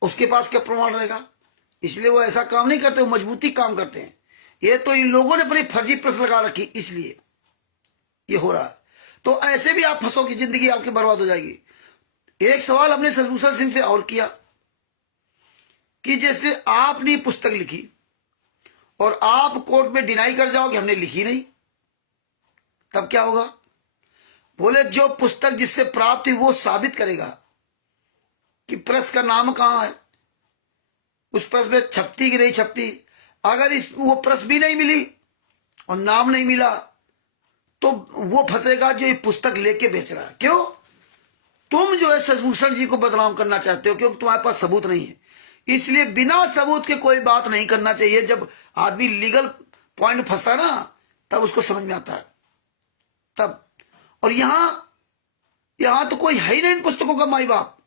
उसके पास क्या प्रमाण रहेगा। इसलिए वो ऐसा काम नहीं करते, वो मजबूती काम करते हैं। ये तो इन लोगों ने अपनी फर्जी प्रेस लगा रखी, इसलिए ये हो रहा है। तो ऐसे भी आप फंसोगे, जिंदगी आपकी बर्बाद हो जाएगी। एक सवाल हमने शशिभूषण सिंह से और किया कि जैसे आपने पुस्तक लिखी और आप कोर्ट में डिनाई कर जाओ कि हमने लिखी नहीं, तब क्या होगा। बोले जो पुस्तक जिससे प्राप्त हुई वो साबित करेगा कि प्रेस का नाम कहां है, उस प्रेस में छपती कि नहीं छपती। अगर इस वो प्रेस भी नहीं मिली और नाम नहीं मिला, तो वो फंसेगा जो ये पुस्तक लेके बेच रहा है। क्यों, तुम जो है शशिभूषण जी को बदनाम करना चाहते हो, क्योंकि तुम्हारे पास सबूत नहीं है। इसलिए बिना सबूत के कोई बात नहीं करना चाहिए। जब आदमी लीगल पॉइंट फंसता है ना, तब उसको समझ में आता है तब। और यहां तो कोई है ही नहीं इन पुस्तकों का माई बाप।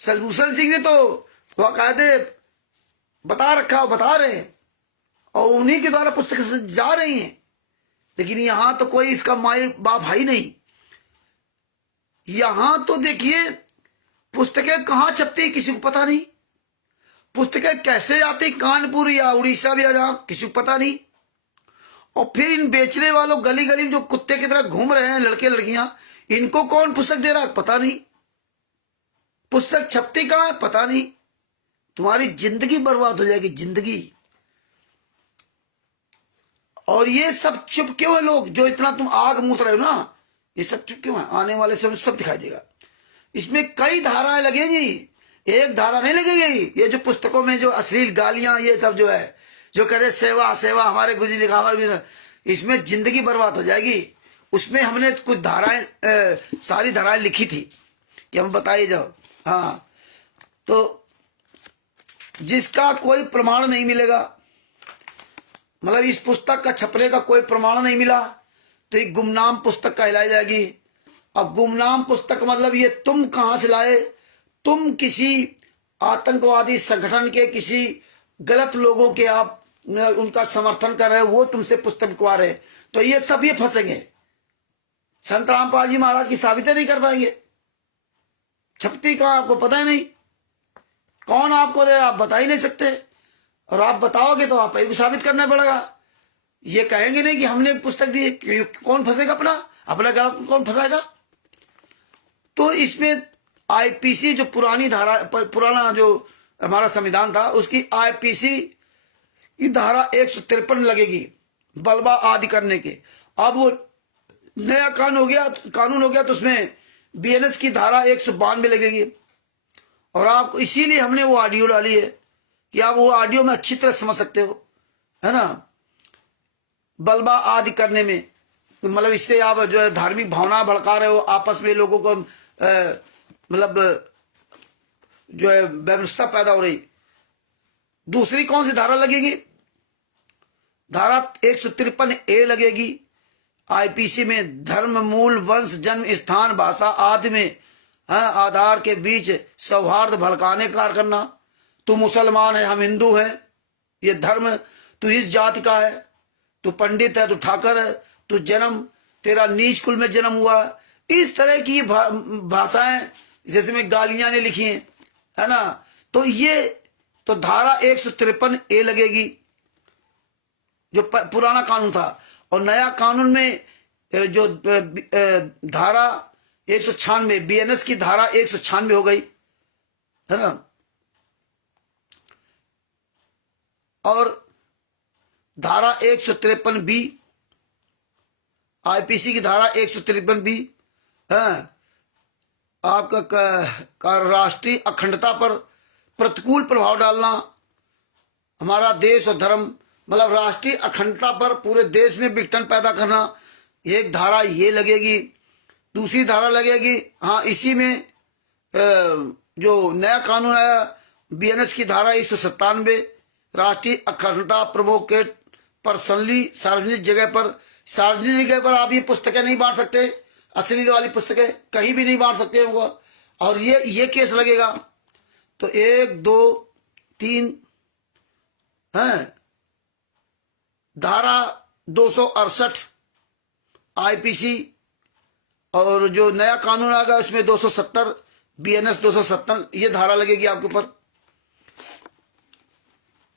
सजभूषण सिंह ने तो बाकायदे बता रखा, बता रहे हैं, और उन्हीं के द्वारा पुस्तक जा रही हैं, लेकिन यहां तो कोई इसका माई बाप है ही नहीं। यहां तो देखिए पुस्तकें कहां छपती किसी को पता नहीं, पुस्तकें कैसे आती कानपुर या उड़ीसा भी आ जा किसी को पता नहीं। और फिर इन बेचने वालों गली गली में जो कुत्ते की तरह घूम रहे हैं लड़के लड़कियां, इनको कौन पुस्तक दे रहा है पता नहीं, पुस्तक छपती कहां है पता नहीं। तुम्हारी जिंदगी बर्बाद हो जाएगी, जिंदगी। और ये सब चुप क्यों है लोग, जो इतना तुम आग मूत रहे हो ना, ये सब चुप क्यों है? आने वाले समय सब दिखाई देगा। इसमें कई धाराएं लगेगी, एक धारा नहीं लगेगी। ये जो पुस्तकों में जो अश्लील गालियां ये सब जो है, जो कह रहे सेवा सेवा हमारे गुजरी लिखा हमारे, इसमें जिंदगी बर्बाद हो जाएगी। उसमें हमने कुछ धाराएं सारी धाराएं लिखी थी कि हम बताइए जाओ। हाँ, तो जिसका कोई प्रमाण नहीं मिलेगा, मतलब इस पुस्तक का छपने का कोई प्रमाण नहीं मिला, तो एक गुमनाम पुस्तक कहलाई जाएगी। अब गुमनाम पुस्तक मतलब ये तुम कहां से लाए, तुम किसी आतंकवादी संगठन के किसी गलत लोगों के आप उनका समर्थन कर रहे हो, वो तुमसे पुस्तक बिकवा रहे, तो ये सब ये फंसेंगे। संत रामपाल जी महाराज की साबितें नहीं कर पाएंगे। छपती का आपको पता ही नहीं, कौन आपको दे आप बता ही नहीं सकते, और आप बताओगे तो आप ही साबित करना पड़ेगा। ये कहेंगे नहीं कि हमने पुस्तक दी, कौन फंसेगा, अपना गला कौन फंसाएगा। तो इसमें आईपीसी जो पुरानी धारा, पुराना जो हमारा संविधान था, उसकी आईपीसी की धारा 153 लगेगी बलवा आदि करने के। अब वो नया कानून हो गया तो उसमें बीएनएस की धारा 192 लगेगी। और आपको इसीलिए हमने वो ऑडियो डाली है कि आप वो ऑडियो में अच्छी तरह समझ सकते हो, है ना। बलवा आदि करने में तो मतलब इससे आप जो है धार्मिक भावना भड़का रहे हो, आपस में लोगों को मतलब जो है व्यवस्था पैदा हो रही। दूसरी कौन सी धारा लगेगी, धारा 153A लगेगी आईपीसी में। धर्म, मूल, वंश, जन्म स्थान, भाषा आदि में आधार के बीच सौहार्द भड़काने का कार्य करना। तू मुसलमान है, हम हिंदू हैं, ये धर्म, तू इस जाति का है, तू पंडित है, तू ठाकर है, तू जन्म तेरा नीच कुल में जन्म हुआ। इस तरह की भाषाएं जैसे में गालियां ने लिखी हैं, है ना। तो ये तो धारा 153A लगेगी जो पुराना कानून था। और नया कानून में जो धारा 196 बीएनएस की धारा 196 हो गई, है ना। और धारा 153B आईपीसी की धारा 153B है आपका राष्ट्रीय अखंडता पर प्रतिकूल प्रभाव डालना, हमारा देश और धर्म, मतलब राष्ट्रीय अखंडता पर पूरे देश में विघटन पैदा करना, एक धारा ये लगेगी। दूसरी धारा लगेगी, हाँ इसी में जो नया कानून आया बीएनएस की धारा 197 राष्ट्रीय अखंडता प्रोवोकेट पर्सनली सार्वजनिक जगह पर आप ये पुस्तकें नहीं बांट सकते, अश्लील वाली पुस्तकें कहीं भी नहीं बांट सकते होगा। और ये केस लगेगा। तो 1 2 3 है धारा 268 आईपीसी, और जो नया कानून आएगा उसमें 270 बीएनएस 270 ये धारा लगेगी आपके ऊपर।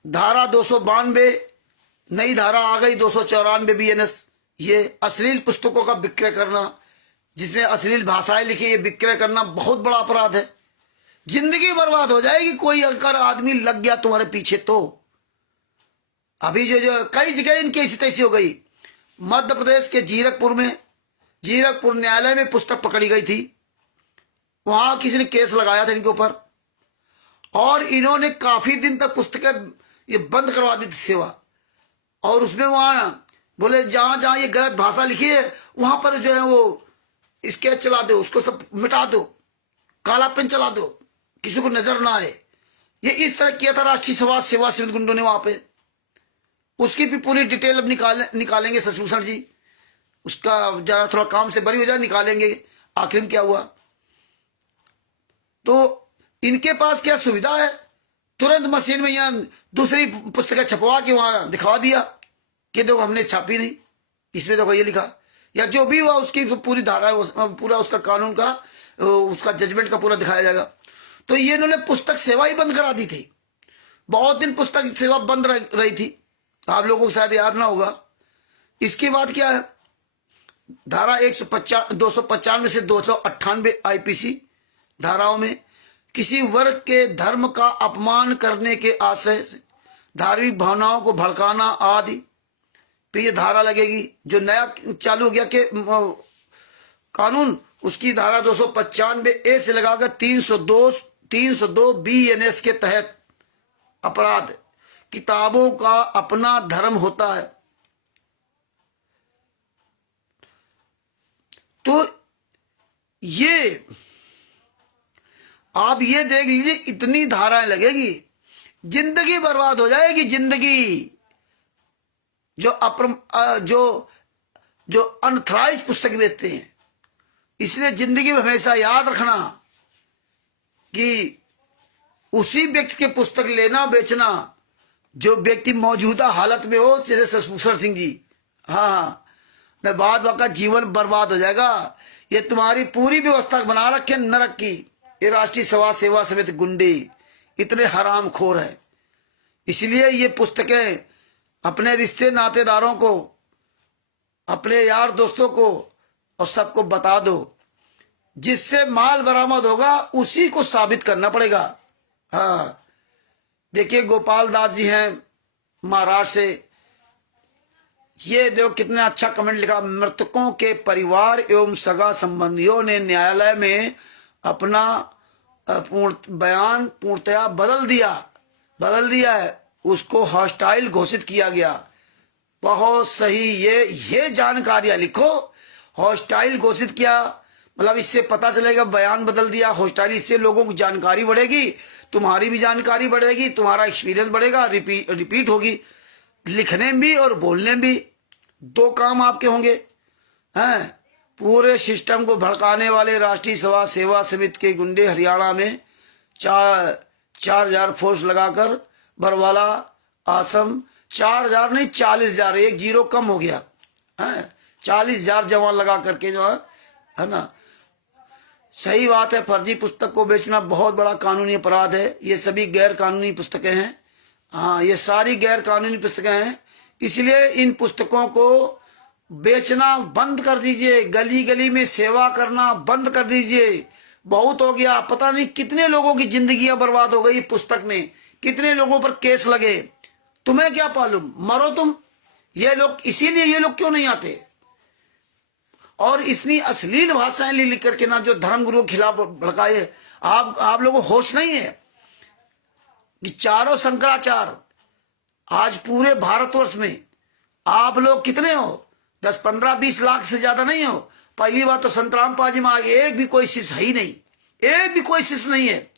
धारा 292 नई धारा आ गई 294 बीएनएस, ये अश्लील पुस्तकों का विक्रय करना, जिसमें अश्लील भाषाएं लिखी, ये विक्रय करना बहुत बड़ा अपराध है। जिंदगी बर्बाद हो जाएगी कोई अगर आदमी लग गया तुम्हारे पीछे तो। अभी जो कई जगह इनकी ऐसी तैसी हो गई। मध्य प्रदेश के जीरकपुर न्यायालय में पुस्तक पकड़ी गई थी, वहां किसी ने केस लगाया था इनके ऊपर, और इन्होंने काफी दिन तक पुस्तकें ये बंद करवा दी थी सेवा। और उसमें वहां बोले जहां जहां ये गलत भाषा लिखी है वहां पर जो है वो स्केच चला दो, उसको सब मिटा दो, काला पेन चला दो, किसी को नजर ना आए। ये इस तरह किया था राष्ट्रीय समाज सेवा समिति गुंडों ने वहां पे। उसकी भी पूरी डिटेल अब निकालेंगे शशिभूषण जी, उसका जरा थोड़ा काम से बरी हो जाए, निकालेंगे आखिर में क्या हुआ। तो इनके पास क्या सुविधा है, तुरंत मशीन में यहाँ दूसरी पुस्तकें छपवा के वहां दिखा दिया कि देखो हमने छापी नहीं, इसमें देखो ये लिखा, या जो भी हुआ उसकी पूरी धारा पूरा उसका कानून का उसका जजमेंट का पूरा दिखाया जाएगा। तो ये इन्होंने पुस्तक सेवा ही बंद करा दी थी। बहुत दिन पुस्तक सेवा बंद रही थी, आप लोगों को शायद याद ना होगा। इसके बाद क्या है, धारा 295 से 298 आईपीसी धाराओं में किसी वर्ग के धर्म का अपमान करने के आशय से धार्मिक भावनाओं को भड़काना आदि पे ये धारा लगेगी। जो नया चालू हो गया के कानून, उसकी धारा 295A से लगाकर 302 BNS के तहत अपराध, किताबों का अपना धर्म होता है। तो ये आप ये देख लीजिए, इतनी धाराएं लगेगी, जिंदगी बर्बाद हो जाएगी, जिंदगी। जो अनथराइज पुस्तक बेचते हैं, इसलिए जिंदगी में हमेशा याद रखना कि उसी व्यक्ति के पुस्तक लेना बेचना जो व्यक्ति मौजूदा हालत में हो, जैसे शशिभूषण सिंह जी, हाँ, न बाद वक्त जीवन बर्बाद हो जाएगा। ये तुम्हारी पूरी व्यवस्था बना रखे नरक की, ये राष्ट्रीय समाज सेवा समिति गुंडे इतने हराम खोर है। इसलिए ये पुस्तकें अपने रिश्ते नातेदारों को, अपने यार दोस्तों को और सबको बता दो, जिससे माल बरामद होगा उसी को साबित करना पड़ेगा। हाँ, देखिए गोपाल दास जी हैं महाराष्ट्र से, ये देखो कितना अच्छा कमेंट लिखा, मृतकों के परिवार एवं सगा संबंधियों ने न्यायालय में अपना बयान पूर्णतया बदल दिया है, उसको हॉस्टाइल घोषित किया गया। बहुत सही, ये जानकारियां लिखो। हॉस्टाइल घोषित किया मतलब इससे पता चलेगा बयान बदल दिया, हॉस्टाइल, इससे लोगों की जानकारी बढ़ेगी, तुम्हारी भी जानकारी बढ़ेगी, तुम्हारा एक्सपीरियंस बढ़ेगा, रिपीट होगी, लिखने में भी और बोलने में भी, दो काम आपके होंगे। हैं, पूरे सिस्टम को भड़काने वाले राष्ट्रीय समाज सेवा समिति के गुंडे हरियाणा में 4,000 फोर्स लगाकर बरवाला आश्रम, 4,000 नहीं 40,000, एक जीरो कम हो गया है, 40,000 जवान लगा करके जो है ना। सही बात है, फर्जी पुस्तक को बेचना बहुत बड़ा कानूनी अपराध है। ये सभी गैर कानूनी पुस्तकें हैं, हाँ, ये सारी गैर कानूनी पुस्तकें हैं। इसलिए इन पुस्तकों को बेचना बंद कर दीजिए, गली गली में सेवा करना बंद कर दीजिए। बहुत हो गया, पता नहीं कितने लोगों की जिंदगियां बर्बाद हो गई पुस्तक में, कितने लोगों पर केस लगे, तुम्हें क्या मालूम, मरो तुम। ये लोग, इसीलिए ये लोग क्यों नहीं आते, और इतनी अश्लील भाषाएं लिख करके ना जो धर्मगुरुओं के खिलाफ भड़काए। आप लोगों को होश नहीं है कि चारों शंकराचार्य आज पूरे भारतवर्ष में आप लोग कितने हो, 10, 15, 20 लाख से ज्यादा नहीं हो। पहली बात तो संतराम पाजी में आगे एक भी कोई शिष्य है ही नहीं, एक भी कोई शिष्य नहीं है।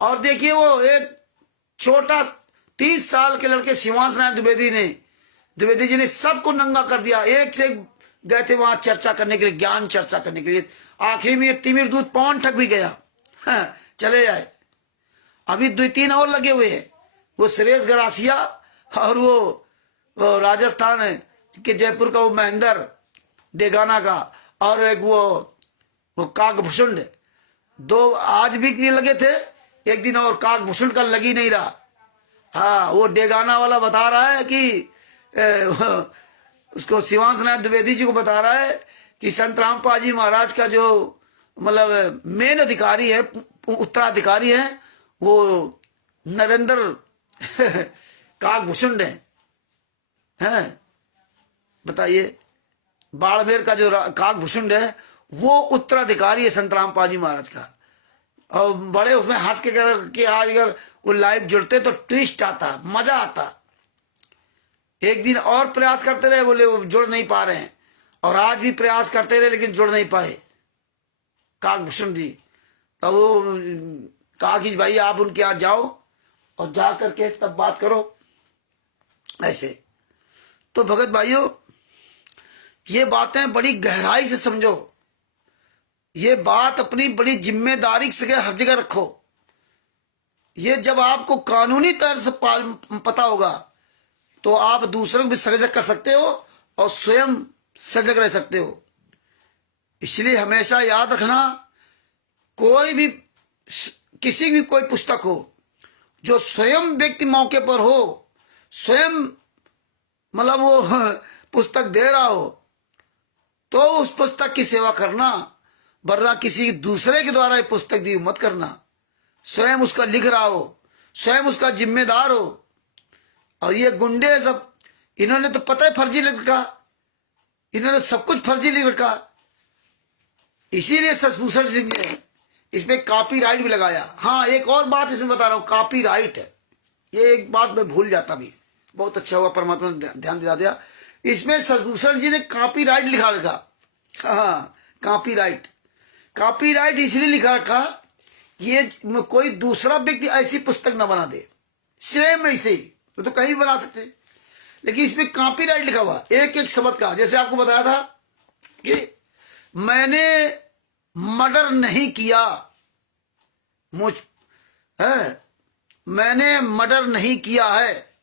और देखिए वो एक छोटा 30 साल के लड़के शिवांश नारायण द्विवेदी जी ने सबको नंगा कर दिया। एक से गए थे वहां चर्चा करने के लिए, ज्ञान चर्चा करने के लिए, आखिर में ये तिमिर दूध पवन ठग भी गया। हाँ, चले जाए। अभी 2-3 और लगे हुए हैं, वो सुरेश गरासिया और वो राजस्थान के जयपुर का वो महेंद्र देगाना का, और एक वो काकभूषण, दो आज भी ये लगे थे, एक दिन और काकभूषण का लग ही नहीं रहा। हाँ, वो डेगाना वाला बता रहा है कि उसको शिवांश नारायण द्विवेदी जी को बता रहा है कि संत रामपाल जी महाराज का जो मतलब मेन अधिकारी है, उत्तराधिकारी है, वो नरेंद्र काकभूषण है। बताइए, बाड़मेर का जो काकभूषण है वो उत्तराधिकारी है संत रामपाल जी महाराज का। और बड़े उसमें हंस के कि आज अगर वो लाइव जुड़ते तो ट्विस्ट आता, मजा आता। एक दिन और प्रयास करते रहे, बोले वो जुड़ नहीं पा रहे हैं, और आज भी प्रयास करते रहे लेकिन जुड़ नहीं पाए काकभूषण जी। तो वो कहा कि भाई आप उनके यहाँ जाओ और जा करके तब बात करो ऐसे। तो भगत भाइयों, ये बातें बड़ी गहराई से समझो, ये बात अपनी बड़ी जिम्मेदारी से हर जगह रखो। ये जब आपको कानूनी तौर से पता होगा तो आप दूसरों को भी सजग कर सकते हो और स्वयं सजग रह सकते हो। इसलिए हमेशा याद रखना, कोई भी किसी भी कोई पुस्तक हो जो स्वयं व्यक्ति मौके पर हो, स्वयं मतलब वो पुस्तक दे रहा हो, तो उस पुस्तक की सेवा करना, वरना किसी दूसरे के द्वारा ये पुस्तक दी मत करना। स्वयं उसका लिख रहा हो, स्वयं उसका जिम्मेदार हो। और ये गुंडे सब, इन्होंने तो पता है फर्जी लिख रखा, इन्होंने सब कुछ फर्जी लिख रखा। इसीलिए शशिभूषण सिंह ने इसमें कॉपीराइट भी लगाया। हाँ, एक और बात इसमें बता रहा हूं, कॉपीराइट है, ये एक बात मैं भूल जाता भी, बहुत अच्छा हुआ परमात्मा ने ध्यान दिला दिया। इसमें शशिभूषण जी ने कॉपीराइट लिखा रखा। हाँ, कॉपीराइट, कॉपीराइट इसलिए लिखा रखा, ये कोई दूसरा व्यक्ति ऐसी पुस्तक न बना दे, सेम ऐसे ही, वो तो कहीं भी बना सकते, लेकिन इसमें कॉपीराइट लिखा हुआ एक एक शब्द का। जैसे आपको बताया था कि मैंने मर्डर नहीं किया, मैंने मर्डर नहीं किया है,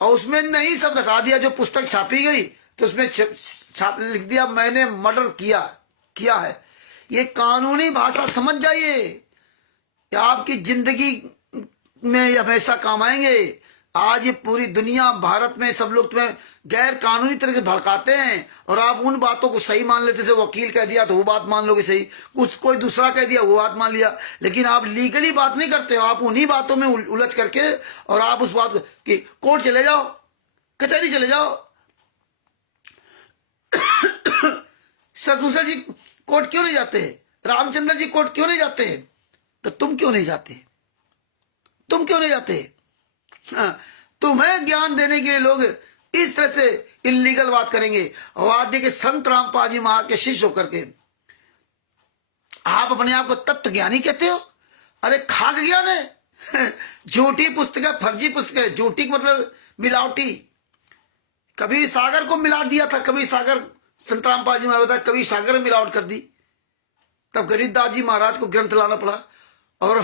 और उसमें नहीं शब्द हटा दिया। जो पुस्तक छापी गई तो उसमें छाप लिख दिया मैंने मर्डर किया है। ये कानूनी भाषा समझ जाइए, आपकी जिंदगी में हमेशा काम आएंगे। आज ये पूरी दुनिया, भारत में सब लोग तुम्हें गैर कानूनी तरीके से भड़काते हैं और आप उन बातों को सही मान लेते थे। वकील कह दिया तो वो बात मान लोगे सही, कुछ कोई दूसरा कह दिया वो बात मान लिया, लेकिन आप लीगली बात नहीं करते हो। आप उन्हीं बातों में उलझ करके और आप उस बात कि कोर्ट चले जाओ, कचहरी चले जाओ। शशिभूषण जी कोर्ट क्यों नहीं जाते, रामचंद्र जी कोर्ट क्यों नहीं जाते, तो तुम क्यों नहीं जाते, तुम क्यों नहीं जाते? हाँ, तुम्हें ज्ञान देने के लिए लोग इस तरह से इलीगल बात करेंगे। और आज देखिए संत रामपाल जी महाराज के शिष्य होकर के आप अपने आप को तत्व ज्ञानी कहते हो। अरे खाक ज्ञान है, झूठी पुस्तक है, फर्जी पुस्तक है। झूठी मतलब मिलावटी। कभी सागर को मिला दिया था, कभी सागर, संत रामपाल जी महाराज बताया कभी सागर में मिलावट कर दी, तब गरीबदास जी महाराज को ग्रंथ लाना पड़ा। और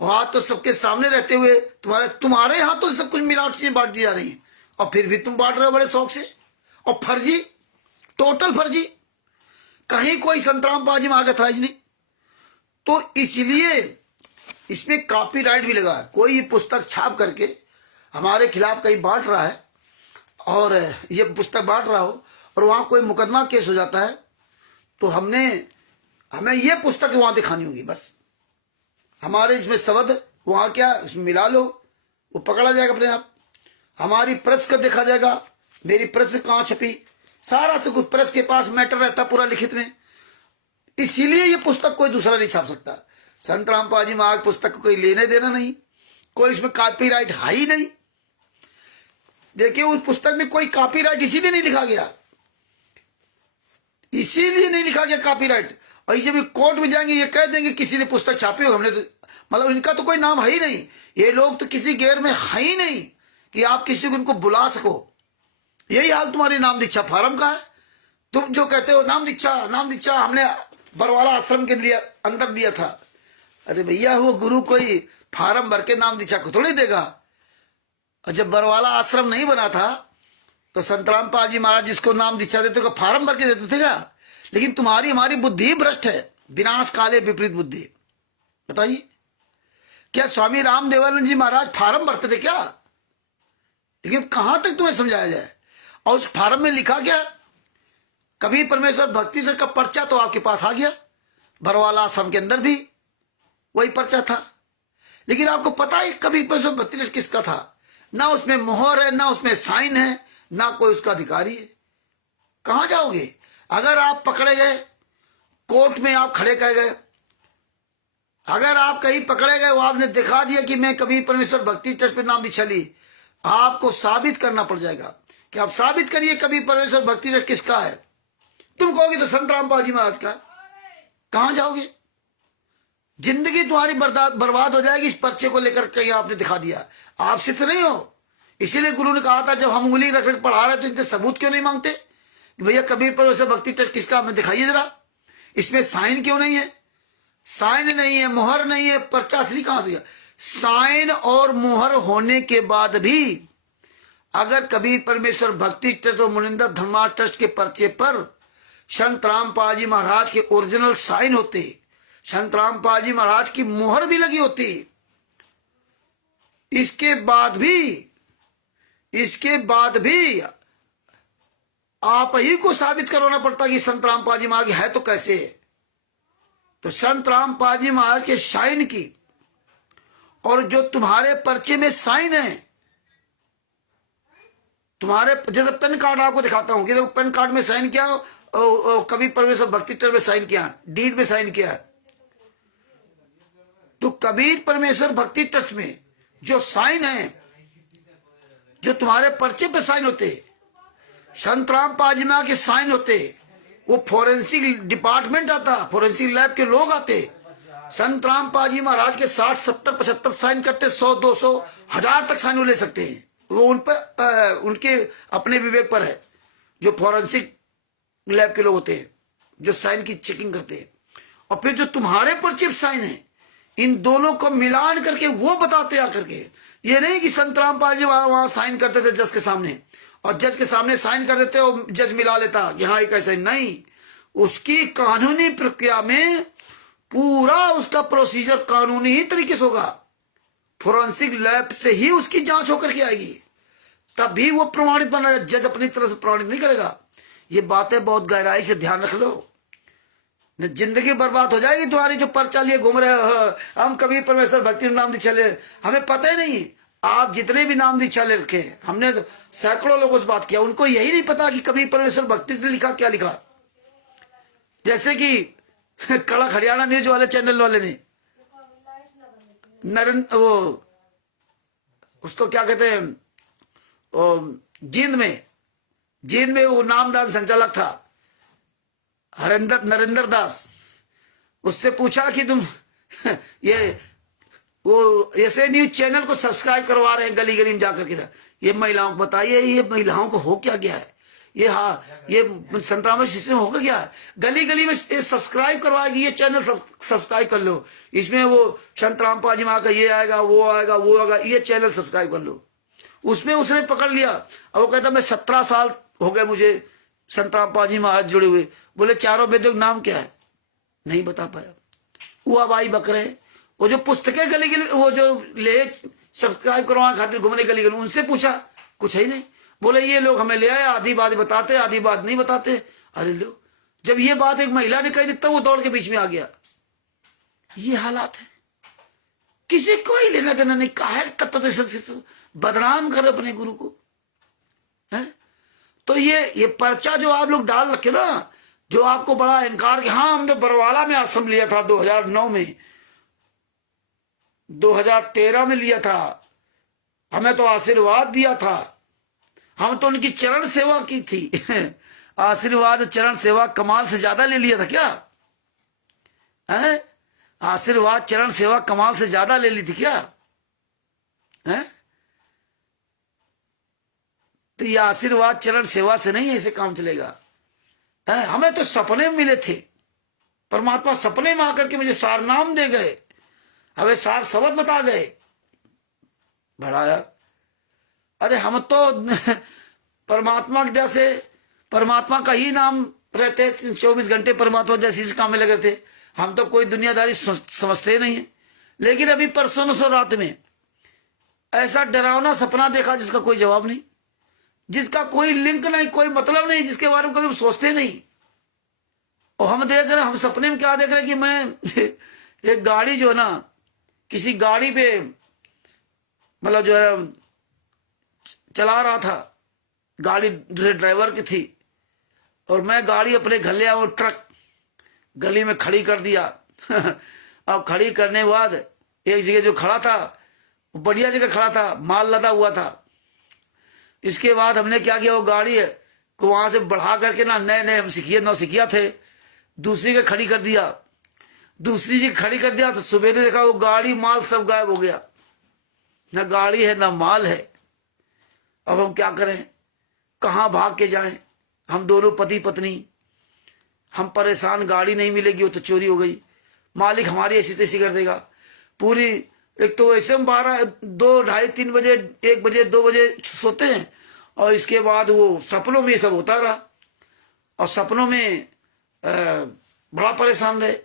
वहां तो सबके सामने रहते हुए तुम्हारे यहां तो सब कुछ मिलावट चीजें बांट दी जा रही है, और फिर भी तुम बांट रहे हो बड़े शौक से। और फर्जी, टोटल फर्जी, कहीं कोई संत रामपाल जी महाराज का अथराइज नहीं। तो इसलिए इसमें कॉपीराइट भी लगा। कोई ये पुस्तक छाप करके हमारे खिलाफ कहीं बांट रहा है और ये पुस्तक बांट रहा हो और वहां कोई मुकदमा केस हो जाता है, तो हमें ये पुस्तक वहां दिखानी होगी। बस हमारे इसमें शब्द वहां क्या इसमें मिला लो, वो पकड़ा जाएगा अपने आप। हमारी प्रेस का देखा जाएगा, मेरी प्रेस में कहां छपी, सारा सब कुछ प्रेस के पास मैटर रहता पूरा लिखित में। इसीलिए ये पुस्तक कोई दूसरा नहीं छाप सकता। संत रामपाल जी महाराज पुस्तक को कोई लेने देना नहीं, कोई इसमें कॉपीराइट है ही नहीं। देखिए उस पुस्तक में कोई कॉपीराइट इसीलिए नहीं लिखा गया, इसीलिए नहीं लिखा गया कॉपीराइट। और जब ये कोर्ट में जाएंगे ये कह देंगे किसी ने पुस्तक छापी हो, हमने तो, मतलब इनका तो कोई नाम है ही नहीं। ये लोग तो किसी गैर में है ही नहीं कि आप किसी को उनको बुला सको। यही हाल तुम्हारी नाम दीक्षा फार्म का है। तुम जो कहते हो नाम दीक्षा हमने बरवाला आश्रम के लिए अंदर दिया था। अरे भैया वो गुरु कोई फार्म भर के नाम दीक्षा को थोड़ी देगा। और जब बरवाला आश्रम नहीं बना था तो संत रामपाल जी महाराज जिसको नाम दीक्षा देते थे फार्म भर के देते थे क्या? लेकिन तुम्हारी हमारी बुद्धि भ्रष्ट है, विनाश काले विपरीत बुद्धि। बताइए क्या स्वामी रामदेवानंद जी महाराज फार्म भरते थे क्या? लेकिन कहां तक तुम्हें समझाया जाए। और उस फार्म में लिखा क्या? कभी परमेश्वर भक्ति का पर्चा तो आपके पास आ गया, बरवाला आश्रम के अंदर भी वही पर्चा था। लेकिन आपको पता है कभी परमेश्वर भक्ति किसका था? ना उसमें मोहर है, ना उसमें साइन है, ना कोई उसका अधिकारी है। कहां जाओगे? अगर आप पकड़े गए, कोर्ट में आप खड़े कर गए, अगर आप कहीं पकड़े गए, वो आपने दिखा दिया कि मैं कभी परमेश्वर भक्ति ट्रस्ट पे नाम दीक्षा ली, आपको साबित करना पड़ जाएगा कि आप साबित करिए कभी परमेश्वर भक्ति ट्रस्ट किसका है। तुम कहोगे तो संत रामपाल जी महाराज का। कहां जाओगे? जिंदगी तुम्हारी बर्बाद हो जाएगी इस पर्चे को लेकर कहीं आपने दिखा दिया। आप सिद्ध नहीं हो। इसीलिए गुरु ने कहा था जब हम उंगली रख रख पढ़ा रहे तो इनके सबूत क्यों नहीं मांगते कि भैया कबीर पर उसे भक्ति टेस्ट किसका, हमें दिखाइए जरा, इसमें साइन क्यों नहीं है? साइन नहीं है, मुहर नहीं है, पर्चा असली कहां से गया? साइन और मुहर होने के बाद भी अगर कबीर परमेश्वर भक्ति ट्रस्ट और मुनिंदर धर्मा ट्रस्ट के पर्चे पर संत रामपाल जी महाराज के ओरिजिनल साइन होते, संत रामपाल जी महाराज की मुहर भी लगी होती, इसके बाद भी आप ही को साबित करवाना पड़ता कि संत रामपाल जी महाराज है तो कैसे? तो संत रामपाल जी महाराज के साइन की और जो तुम्हारे पर्चे में साइन है, तुम्हारे जैसे पेन कार्ड आपको दिखाता हूं कि देखो पेन कार्ड में साइन किया, कबीर परमेश्वर भक्ति ट्रस्ट में साइन किया, डीड में साइन किया। तो कबीर परमेश्वर भक्ति ट्रस्ट में जो साइन है, जो तुम्हारे पर्चे पे साइन होते, संत रामपाल जी महाराज के साइन होते, वो फोरेंसिक डिपार्टमेंट आता, फोरेंसिक लैब के लोग आते, संत रामपाल जी महाराज के 60, 70, 75 साइन करते, 100, 200, 1000 तक साइन ले सकते हैं। वो उन पर उनके अपने विवेक पर है। जो फोरेंसिक लैब के लोग होते हैं जो साइन की चेकिंग करते हैं, और फिर जो तुम्हारे पर्चे साइन है, इन दोनों को मिलान करके वो बताते आकर के। ये नहीं कि संत रामपाल जी वहां साइन करते थे जज के सामने, और जज के सामने साइन कर देते और जज मिला लेता यहां एक ऐसा नहीं। उसकी कानूनी प्रक्रिया में पूरा उसका प्रोसीजर कानूनी ही तरीके से होगा। फोरेंसिक लैब से ही उसकी जांच होकर के आएगी, तभी वो प्रमाणित बना। जज अपनी तरफ से प्रमाणित नहीं करेगा। ये बातें बहुत गहराई से ध्यान रख लो, जिंदगी बर्बाद हो जाएगी तुम्हारी। जो पर्चा लिए घूम रहे हो, हम कबीर परमेश्वर भक्ति नाम दीक्षा ले, हमें पता ही नहीं। आप जितने भी नाम दीक्षा ले रखे, हमने तो सैकड़ों लोगों से बात किया, उनको यही नहीं पता कि कबीर परमेश्वर भक्ति ने लिखा क्या लिखा। जैसे कि कड़क हरियाणा न्यूज वाले चैनल वाले ने नरेंद्र वो उसको क्या कहते हैं, जींद में वो नामदान संचालक था नरेंद्र दास, उससे पूछा कि तुम वो ऐसे न्यूज चैनल को सब्सक्राइब करवा रहे हैं गली गली में जाकर के, ये महिलाओं को बताइए, ये महिलाओं को हो क्या गया है? ये संतराम सिस्टम होगा क्या? गली गली में सब्सक्राइब करवाएगी, ये चैनल सब्सक्राइब कर लो, इसमें वो संत रामपाल जी महाराज का ये आएगा, वो आएगा, ये चैनल सब्सक्राइब कर लो। उसमें उसने पकड़ लिया और वो कहता मैं 17 साल हो गए मुझे संत रामपाल जी महाराज जुड़े हुए। बोले चारों वेदों का नाम क्या है? नहीं बता पाया। वो बाई बकरे, वो जो पुस्तकें गली गली वो जो ले सब्सक्राइब करवाने खातिर घूमने गली गली, उनसे पूछा, कुछ है ही नहीं। बोले ये लोग हमें ले आए, आधी बात बताते, आधी बात नहीं बताते। अरे लो, जब ये बात एक महिला ने कही दिखता, वो दौड़ के बीच में आ गया। ये हालात है, किसी को ही लेना देना नहीं। काहे तत्व बदनाम करो अपने गुरु को, है? तो ये पर्चा जो आप लोग डाल रखे ना, जो आपको बड़ा अहंकार कि हाँ हमने बरवाला में आश्रम लिया था 2009 में, 2013 में लिया था, हमें तो आशीर्वाद दिया था, हम तो उनकी चरण सेवा की थी। आशीर्वाद चरण सेवा कमाल से ज्यादा ले लिया था क्या? है? आशीर्वाद चरण सेवा कमाल से ज्यादा ले ली थी क्या? है? तो ये आशीर्वाद चरण सेवा से नहीं ऐसे काम चलेगा। है? हमें तो सपने मिले थे, परमात्मा सपने में आकर के मुझे सार नाम दे गए, हमें सार शब्द बता गए। बड़ा यार, अरे हम तो परमात्मा की दया से परमात्मा का ही नाम रहते, 24 घंटे परमात्मा जैसी से काम में लगे थे। हम तो कोई दुनियादारी समझते नहीं है। लेकिन अभी परसों नसों रात में ऐसा डरावना सपना देखा जिसका कोई जवाब नहीं, जिसका कोई लिंक नहीं, कोई मतलब नहीं, जिसके बारे में कभी सोचते नहीं। और हम देख रहे, हम सपने में क्या देख रहे कि मैं एक गाड़ी जो है ना, किसी गाड़ी पे मतलब जो है चला रहा था, गाड़ी दूसरे ड्राइवर की थी, और मैं गाड़ी अपने घर ले आया, और ट्रक गली में खड़ी कर दिया। अब खड़ी करने के बाद एक जगह जो खड़ा था, वो बढ़िया जगह खड़ा था, माल लदा हुआ था। इसके बाद हमने क्या किया, वो गाड़ी को वहां से बढ़ा करके ना, नए हम नौसिखिया थे, दूसरी के खड़ी कर दिया। दूसरी जगह खड़ी कर दिया तो सवेरे देखा वो गाड़ी माल सब गायब हो गया, ना गाड़ी है ना माल है। अब हम क्या करें, कहाँ भाग के जाएं? हम दोनों पति पत्नी, हम परेशान, गाड़ी नहीं मिलेगी, वो तो चोरी हो गई, मालिक हमारी ऐसी तैसी कर देगा पूरी। एक तो वैसे हम 12, 2, ढाई, 3 बजे, 1 बजे, 2 बजे सोते हैं, और इसके बाद वो सपनों में ये सब होता रहा, और सपनों में बड़ा परेशान रहे,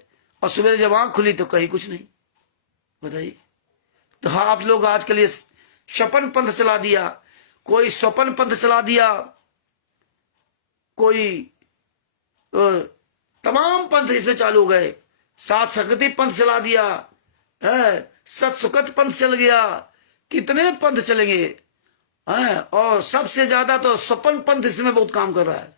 और सुबह जब आँख खुली तो कहीं कुछ नहीं। बताइए। तो हाँ, आप लोग आजकल ये सपन पंथ चला दिया, कोई स्वपन पंथ चला दिया, कोई तमाम पंथ इसमें चालू हो गए, सात संगति पंथ चला दिया है, सत सुखत पंथ चल गया, कितने पंथ चलेंगे है, और सबसे ज्यादा तो स्वपन पंथ इसमें बहुत काम कर रहा है।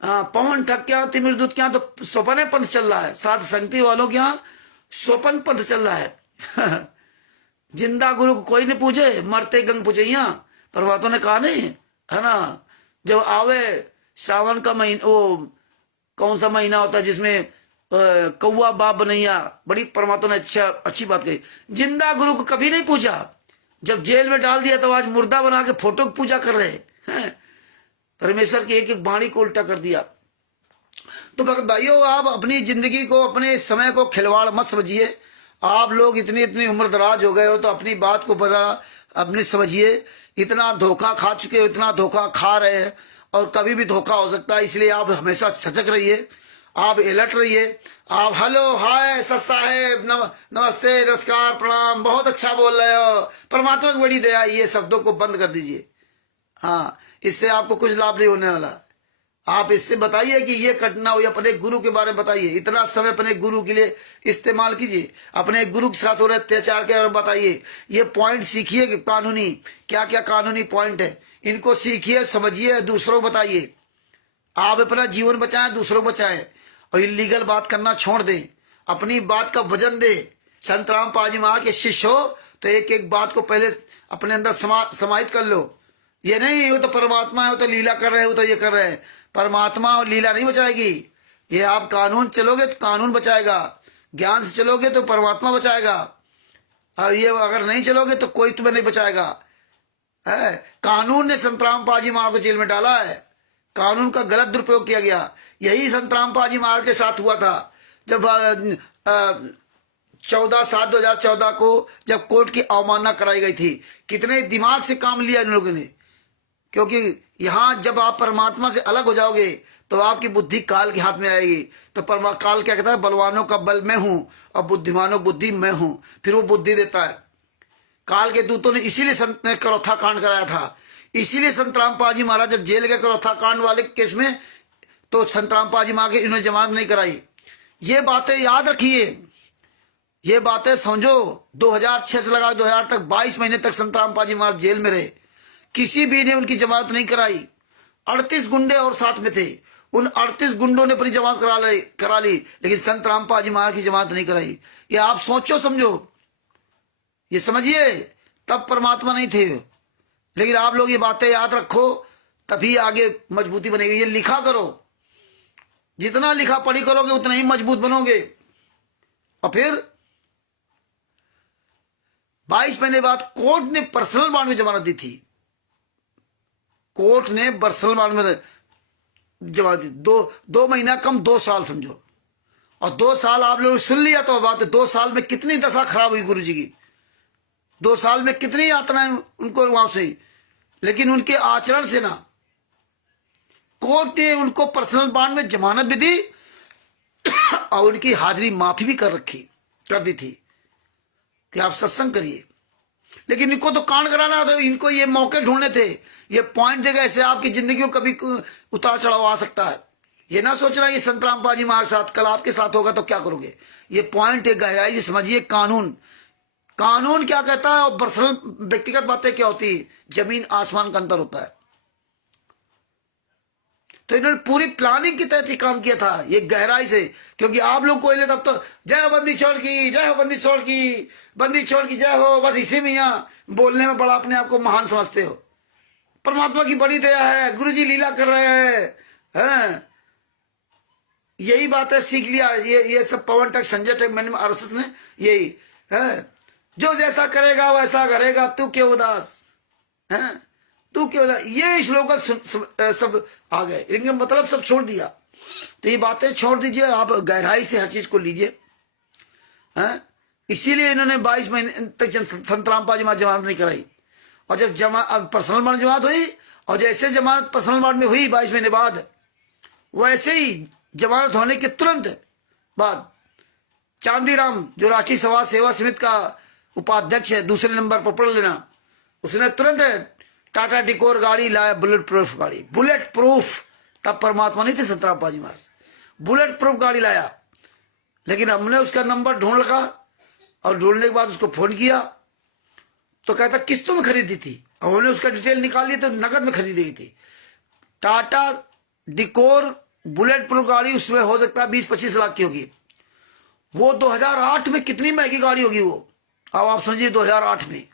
पवन ठग क्या, तिमिर दूत क्या, तो स्वपन पंथ चल रहा है, सात संगति वालों के यहाँ स्वपन पंथ चल रहा है। जिंदा गुरु को कोई नहीं पूछे, मरते गंग पूछैया, परमात्मा ने कहा नहीं है ना। जब आवे सावन का महीना, वो कौन सा महीना होता है जिसमें कौआ बाप बनैया, बड़ी परमात्मा ने अच्छी बात कही। जिंदा गुरु को कभी नहीं पूछा, जब जेल में डाल दिया तो आज मुर्दा बना के फोटो की पूजा कर रहे हैं। परमेश्वर की एक एक वाणी को उल्टा कर दिया। तो भक्त भाइयों, आप अपनी जिंदगी को, अपने समय को खिलवाड़ मत समझिए। आप लोग इतनी इतनी उम्र दराज हो गए हो तो अपनी बात को बड़ा अपने समझिए। इतना धोखा खा चुके हो, इतना धोखा खा रहे हैं, और कभी भी धोखा हो सकता है, इसलिए आप हमेशा सजग रहिए, आप अलर्ट रहिए। आप हेलो, हाय, सत साहेब, नमस्ते, नमस्कार, प्रणाम, बहुत अच्छा बोल रहे हो, परमात्मा की बड़ी दया, ये शब्दों को बंद कर दीजिए। हाँ, इससे आपको कुछ लाभ नहीं होने वाला। आप इससे बताइए कि ये घटना हुई, अपने गुरु के बारे में बताइए, इतना समय अपने गुरु के लिए इस्तेमाल कीजिए, अपने गुरु के साथ हो रहे अत्याचार के बारे में बताइए, ये पॉइंट सीखिए कि कानूनी क्या क्या कानूनी पॉइंट है, इनको सीखिए, समझिए, दूसरों को बताइए। आप अपना जीवन बचाएं, दूसरों को बचाएं, और इलीगल बात करना छोड़ दें, अपनी बात का वजन दे। संत रामपाल जी महाराज के शिष्य हो तो एक एक बात को पहले अपने अंदर समाहित कर लो। ये नहीं वो तो परमात्मा है, वो तो लीला कर रहे हैं, वो तो ये कर रहे हैं। परमात्मा और लीला नहीं बचाएगी, ये आप कानून चलोगे तो कानून बचाएगा, ज्ञान से चलोगे तो परमात्मा बचाएगा, और ये अगर नहीं चलोगे तो कोई तुम्हें नहीं बचाएगा। है, कानून ने संत रामपाल जी महाराज को जेल में डाला है, कानून का गलत दुरुपयोग किया गया। यही संत रामपाल जी महाराज के साथ हुआ था, जब 14/7/2014 को जब कोर्ट की अवमानना कराई गई थी। कितने दिमाग से काम लिया इन लोगों ने, क्योंकि यहां जब आप परमात्मा से अलग हो जाओगे तो आपकी बुद्धि काल के हाथ में आएगी। तो काल क्या कहता है, बलवानों का बल मैं हूं और बुद्धिमानों बुद्धि मैं हूं, फिर वो बुद्धि देता है। काल के दूतों ने इसीलिए संत ने करौथा कांड कराया था, इसीलिए संत रामपाल जी महाराज जब जेल गए करौथा कांड वाले केस में, तो संत रामपाल जी महाराज इन्होंने जमानत नहीं कराई। ये बातें याद रखिए, ये बातें समझो। 2006 से लगा 2000 तक 22 महीने तक संत रामपाल जी महाराज जेल में रहे, किसी भी ने उनकी जमानत नहीं कराई। 38 गुंडे और साथ में थे, उन 38 गुंडों ने अपनी जमानत करा ली, लेकिन संत रामपाल जी महाराज की जमानत नहीं कराई। ये आप सोचो समझो, ये समझिए, तब परमात्मा नहीं थे। लेकिन आप लोग ये बातें याद रखो, तभी आगे मजबूती बनेगी। ये लिखा करो, जितना लिखा पढ़ी करोगे उतना ही मजबूत बनोगे। और फिर 22 महीने बाद कोर्ट ने पर्सनल बॉन्ड में जमानत दी थी, कोर्ट ने पर्सनल बॉन्ड में जमानत दी। 2 महीना कम 2 साल समझो, और 2 साल आप लोग सुन लिया तो बात है। 2 साल में कितनी दशा खराब हुई गुरु जी की, 2 साल में कितनी यातनाएं उनको वहां से, लेकिन उनके आचरण से ना कोर्ट ने उनको पर्सनल बॉन्ड में जमानत भी दी और उनकी हाजिरी माफी भी कर दी थी कि आप सत्संग करिए। लेकिन इनको तो कांड कराना, तो इनको ये मौके ढूंढने थे, ये पॉइंट देगा, ऐसे आपकी जिंदगी में कभी उतार चढ़ाव आ सकता है। ये ना सोच रहा ये संत रामपाल जी महाराज साथ कल आपके साथ होगा तो क्या करोगे। ये पॉइंट एक गहराई से समझिए। कानून क्या कहता है और पर्सनल व्यक्तिगत बातें क्या होती है, जमीन आसमान का अंतर होता है। तो इन्होंने पूरी प्लानिंग के तहत ही काम किया था, ये गहराई से। क्योंकि आप लोग कोई तब तो जय हो बंदी छोड़ की, जय हो बंदी छोड़ की, बंदी छोड़ की जय हो, बस इसी में यहाँ बोलने में बड़ा अपने आप को महान समझते हो। परमात्मा की बड़ी दया है, गुरु जी लीला कर रहे हैं। यही बात है, सीख लिया ये सब पवन तक संजय तक मैंने आरएसएस ने यही है, जो जैसा करेगा वैसा करेगा, तू क्यों उदास है, तू क्यों उदास, ये श्लोक सब आ गए, इनका मतलब सब छोड़ दिया। तो ये बातें छोड़ दीजिए, आप गहराई से हर चीज को लीजिए। इसीलिए इन्होंने 22 महीने तक संत रामपाल जी महाराज जमानत नहीं कराई, और जब पर्सनल बॉन्ड जमानत हुई, और जैसे जमानत पर्सनल बॉन्ड में हुई 22 महीने बाद, वैसे ही जमानत होने के तुरंत बाद चांदीराम जो राष्ट्रीय समाज सेवा समिति का उपाध्यक्ष है, दूसरे नंबर पर पढ़ लेना, उसने तुरंत टाटा डिकोर गाड़ी लाया, बुलेट प्रूफ गाड़ी, बुलेट प्रूफ। तब परमात्मा नहीं थे संत रामपाल जी महाराज, बुलेट प्रूफ गाड़ी लाया। लेकिन हमने उसका नंबर ढूंढ लगा, और ढूंढने के बाद उसको फोन किया तो कहता किस्तों में खरीदी थी, और हमने उसका डिटेल निकाल लिया तो नकद में खरीदी गई थी। टाटा डिकोर बुलेट प्रूफ गाड़ी, उसमें हो सकता है 20-25 लाख की होगी। वो 2008 में कितनी महंगी गाड़ी होगी वो, अब आप समझिए 2008 में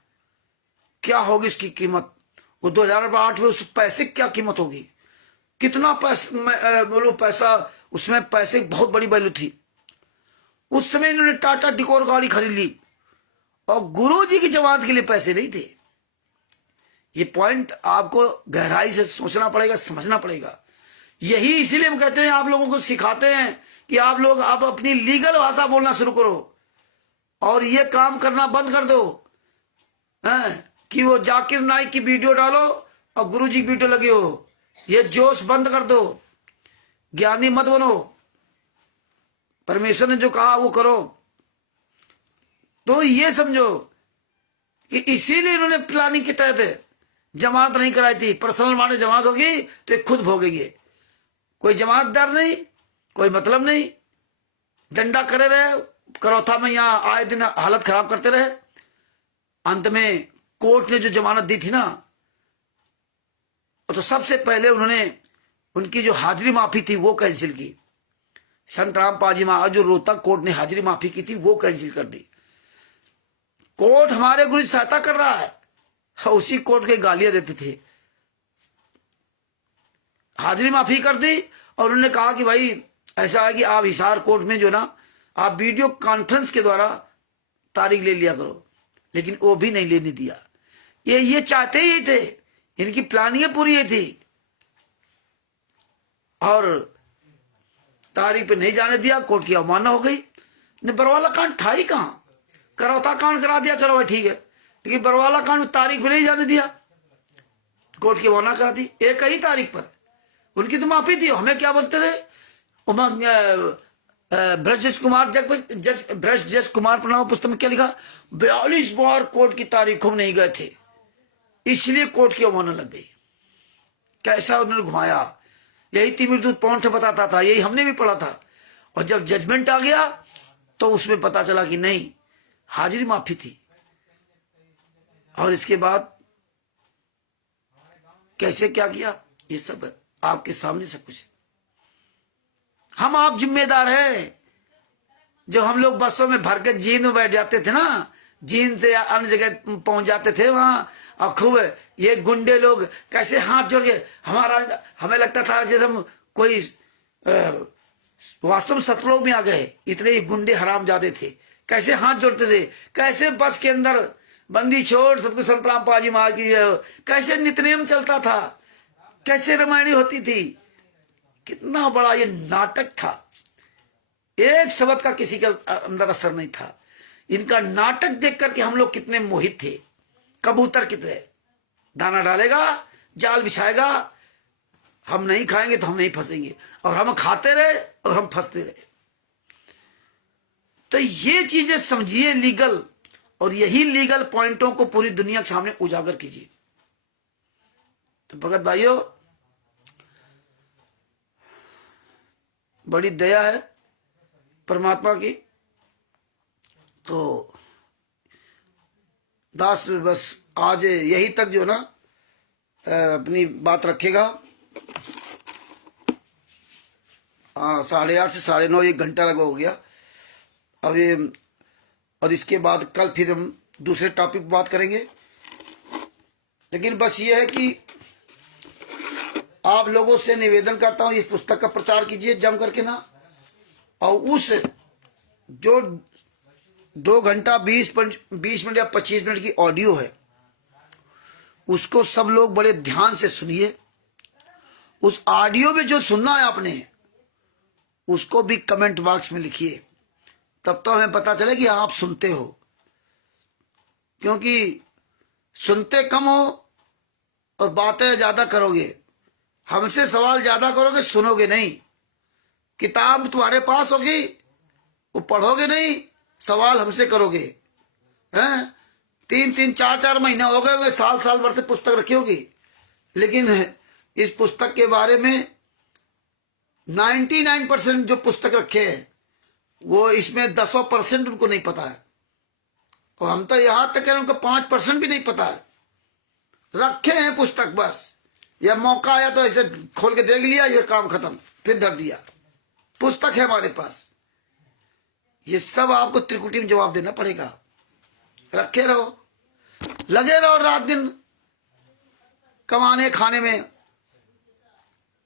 क्या होगी उसकी कीमत। वो 2008 में उस पैसे क्या कीमत होगी, कितना पैसा उसमें, पैसे बहुत बड़ी वैल्यू थी। उस समय इन्होंने टाटा डिकोर गाड़ी खरीद ली, और गुरुजी की जमानत के लिए पैसे नहीं थे। ये पॉइंट आपको गहराई से सोचना पड़ेगा, समझना पड़ेगा। यही इसीलिए हम कहते हैं, आप लोगों को सिखाते हैं कि आप अपनी लीगल भाषा बोलना शुरू करो, और ये काम करना बंद कर दो कि वो जाकिर नाइक की वीडियो डालो और गुरुजी की वीडियो लगी हो। ये जोश बंद कर दो, ज्ञानी मत बनो, परमेश्वर ने जो कहा वो करो। तो ये समझो कि इसीलिए इन्होंने प्लानिंग के तहत जमानत नहीं कराई थी। पर्सनल बॉन्ड जमानत होगी तो ये खुद भोगेंगे, कोई जमानतदार नहीं, कोई मतलब नहीं, डंडा करे रहे, करौथा में यहाँ आए दिन हालत खराब करते रहे। अंत में कोर्ट ने जो जमानत दी थी ना, तो सबसे पहले उन्होंने उनकी जो हाजिरी माफी थी वो कैंसिल की। संत रामपाल जी महाराज जो रोहतक कोर्ट ने हाजिरी माफी की थी वो कैंसिल कर दी। कोर्ट हमारे गुरु सहायता कर रहा है, उसी कोर्ट के गालियां देते थे। हाजिरी माफी कर दी, और उन्होंने कहा कि भाई ऐसा है कि आप हिसार कोर्ट में जो ना आप वीडियो कॉन्फ्रेंस के द्वारा तारीख ले लिया करो, लेकिन वो भी नहीं लेने दिया। ये चाहते ही थे, इनकी प्लानिंग पूरी ही थी, और तारीख पे नहीं जाने दिया, कोर्ट की अवमानना हो गई। बरवाला कांड था ही कहां, करौता कांड करा दिया, चलो भाई ठीक है, लेकिन बरवाला कांड में तारीख पे नहीं जाने दिया, कोर्ट की अवमानना करा दी। एक ही तारीख पर उनकी तो माफी थी। हमें क्या बोलते थे, ब्रज कुमार प्रणाम पुस्तक में क्या लिखा, 42 बार कोर्ट की तारीखों में नहीं गए थे, इसलिए कोर्ट की अवमानना लग गई। कैसा उन्होंने घुमाया, यही तिमिरदूत पौंठ बताता था, यही हमने भी पढ़ा था। और जब जजमेंट आ गया तो उसमें पता चला कि नहीं, हाजिरी माफी थी। और इसके बाद कैसे क्या किया, ये सब आपके सामने सब कुछ। हम आप जिम्मेदार है। जो हम लोग बसों में भर के जींद में बैठ जाते थे ना, जींद से अन्य जगह पहुंच जाते थे वहां, और खूब ये गुंडे लोग कैसे हाथ जोड़ के हमें लगता था जैसे हम कोई वास्तव में सतलोक में आ गए। इतने ही गुंडे हराम जाते थे, कैसे हाथ जोड़ते थे, कैसे बस के अंदर बंदी छोड़ सतगुरु संत रामपाल जी महाराज की कैसे नित्यनेम चलता था, कैसे रामायणी होती थी, कितना बड़ा ये नाटक था। एक शब्द का किसी के अंदर असर नहीं था। इनका नाटक देख करके हम लोग कितने मोहित थे। कबूतर कितने दाना डालेगा, जाल बिछाएगा, हम नहीं खाएंगे तो हम नहीं फंसेंगे, और हम खाते रहे और हम फंसते रहे। तो ये चीजें समझिए लीगल, और यही लीगल पॉइंटों को पूरी दुनिया के सामने उजागर कीजिए। तो भगत भाइयों, बड़ी दया है परमात्मा की। तो दास बस आज यही तक जो ना अपनी बात रखेगा। 8:30 से 9:30 1 घंटा लगा हो गया अब ये। और इसके बाद कल फिर हम दूसरे टॉपिक पर बात करेंगे। लेकिन बस ये है कि आप लोगों से निवेदन करता हूं, इस पुस्तक का प्रचार कीजिए जम करके ना, और उस जो 2 घंटा 20 मिनट या 25 मिनट की ऑडियो है, उसको सब लोग बड़े ध्यान से सुनिए। उस ऑडियो में जो सुनना है आपने, उसको भी कमेंट बॉक्स में लिखिए, तब तो हमें पता चले कि आप सुनते हो। क्योंकि सुनते कम हो और बातें ज्यादा करोगे, हमसे सवाल ज्यादा करोगे, सुनोगे नहीं। किताब तुम्हारे पास होगी, वो पढ़ोगे नहीं, सवाल हमसे करोगे। हैं 3-3 4-4 महीना हो गए, साल भर से पुस्तक रखी होगी, लेकिन इस पुस्तक के बारे में 99% जो पुस्तक रखे हैं, वो इसमें 10% उनको नहीं पता है। और हम तो यहां तक कह रहे हैं उनको 5% भी नहीं पता है। रखे हैं पुस्तक, बस या मौका आया तो ऐसे खोल के देख लिया, ये काम खत्म, फिर धर दिया। पुस्तक है हमारे पास, ये सब आपको त्रिकुटी में जवाब देना पड़ेगा। रखे रहो, लगे रहो रात दिन कमाने खाने में।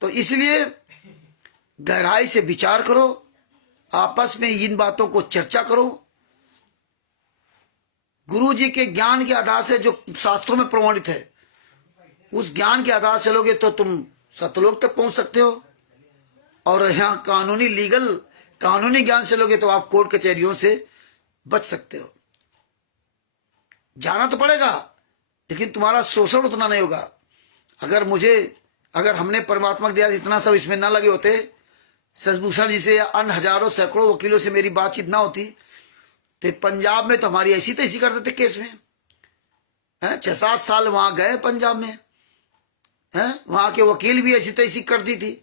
तो इसलिए गहराई से विचार करो, आपस में इन बातों को चर्चा करो। गुरु जी के ज्ञान के आधार से जो शास्त्रों में प्रमाणित है, उस ज्ञान के आधार से चलोगे तो तुम सतलोक तक पहुंच सकते हो। और यहाँ कानूनी ज्ञान से लोगे तो आप कोर्ट कचहरियों से बच सकते हो। जाना तो पड़ेगा, लेकिन तुम्हारा शोषण उतना नहीं होगा। अगर हमने परमात्मा को दिया इतना सब इसमें ना लगे होते, शशिभूषण जी से या अन्य हजारों सैकड़ों वकीलों से मेरी बातचीत ना होती, तो पंजाब में तो हमारी ऐसी तैसी कर देते केस में। 6-7 साल वहां गए पंजाब में, वहां के वकील भी ऐसी तैसी कर दी थी।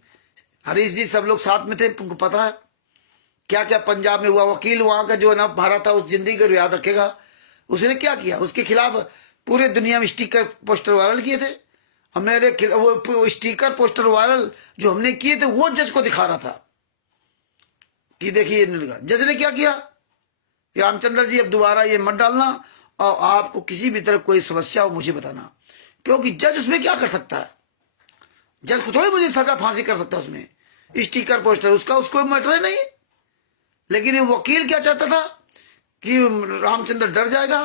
हरीश जी सब लोग साथ में थे, तुमको पता है क्या क्या पंजाब में हुआ। वकील वहां का जो ना मारा था, उस जिंदगी को याद रखेगा। उसने क्या किया, उसके खिलाफ पूरे दुनिया में स्टिकर पोस्टर वायरल किए थे। और मेरे वो स्टिकर पोस्टर वायरल जो हमने किए थे, वो जज को दिखा रहा था कि देखिए। जज ने क्या किया, रामचंद्र जी अब दोबारा ये मत डालना, और आपको किसी भी तरह कोई समस्या हो मुझे बताना। क्योंकि जज उसमें क्या कर सकता है, जज को थोड़ी मुझे सजा फांसी कर सकता है उसमें। स्टिकर पोस्टर उसको मैटर नहीं। लेकिन ये वकील क्या चाहता था कि रामचंद्र डर जाएगा,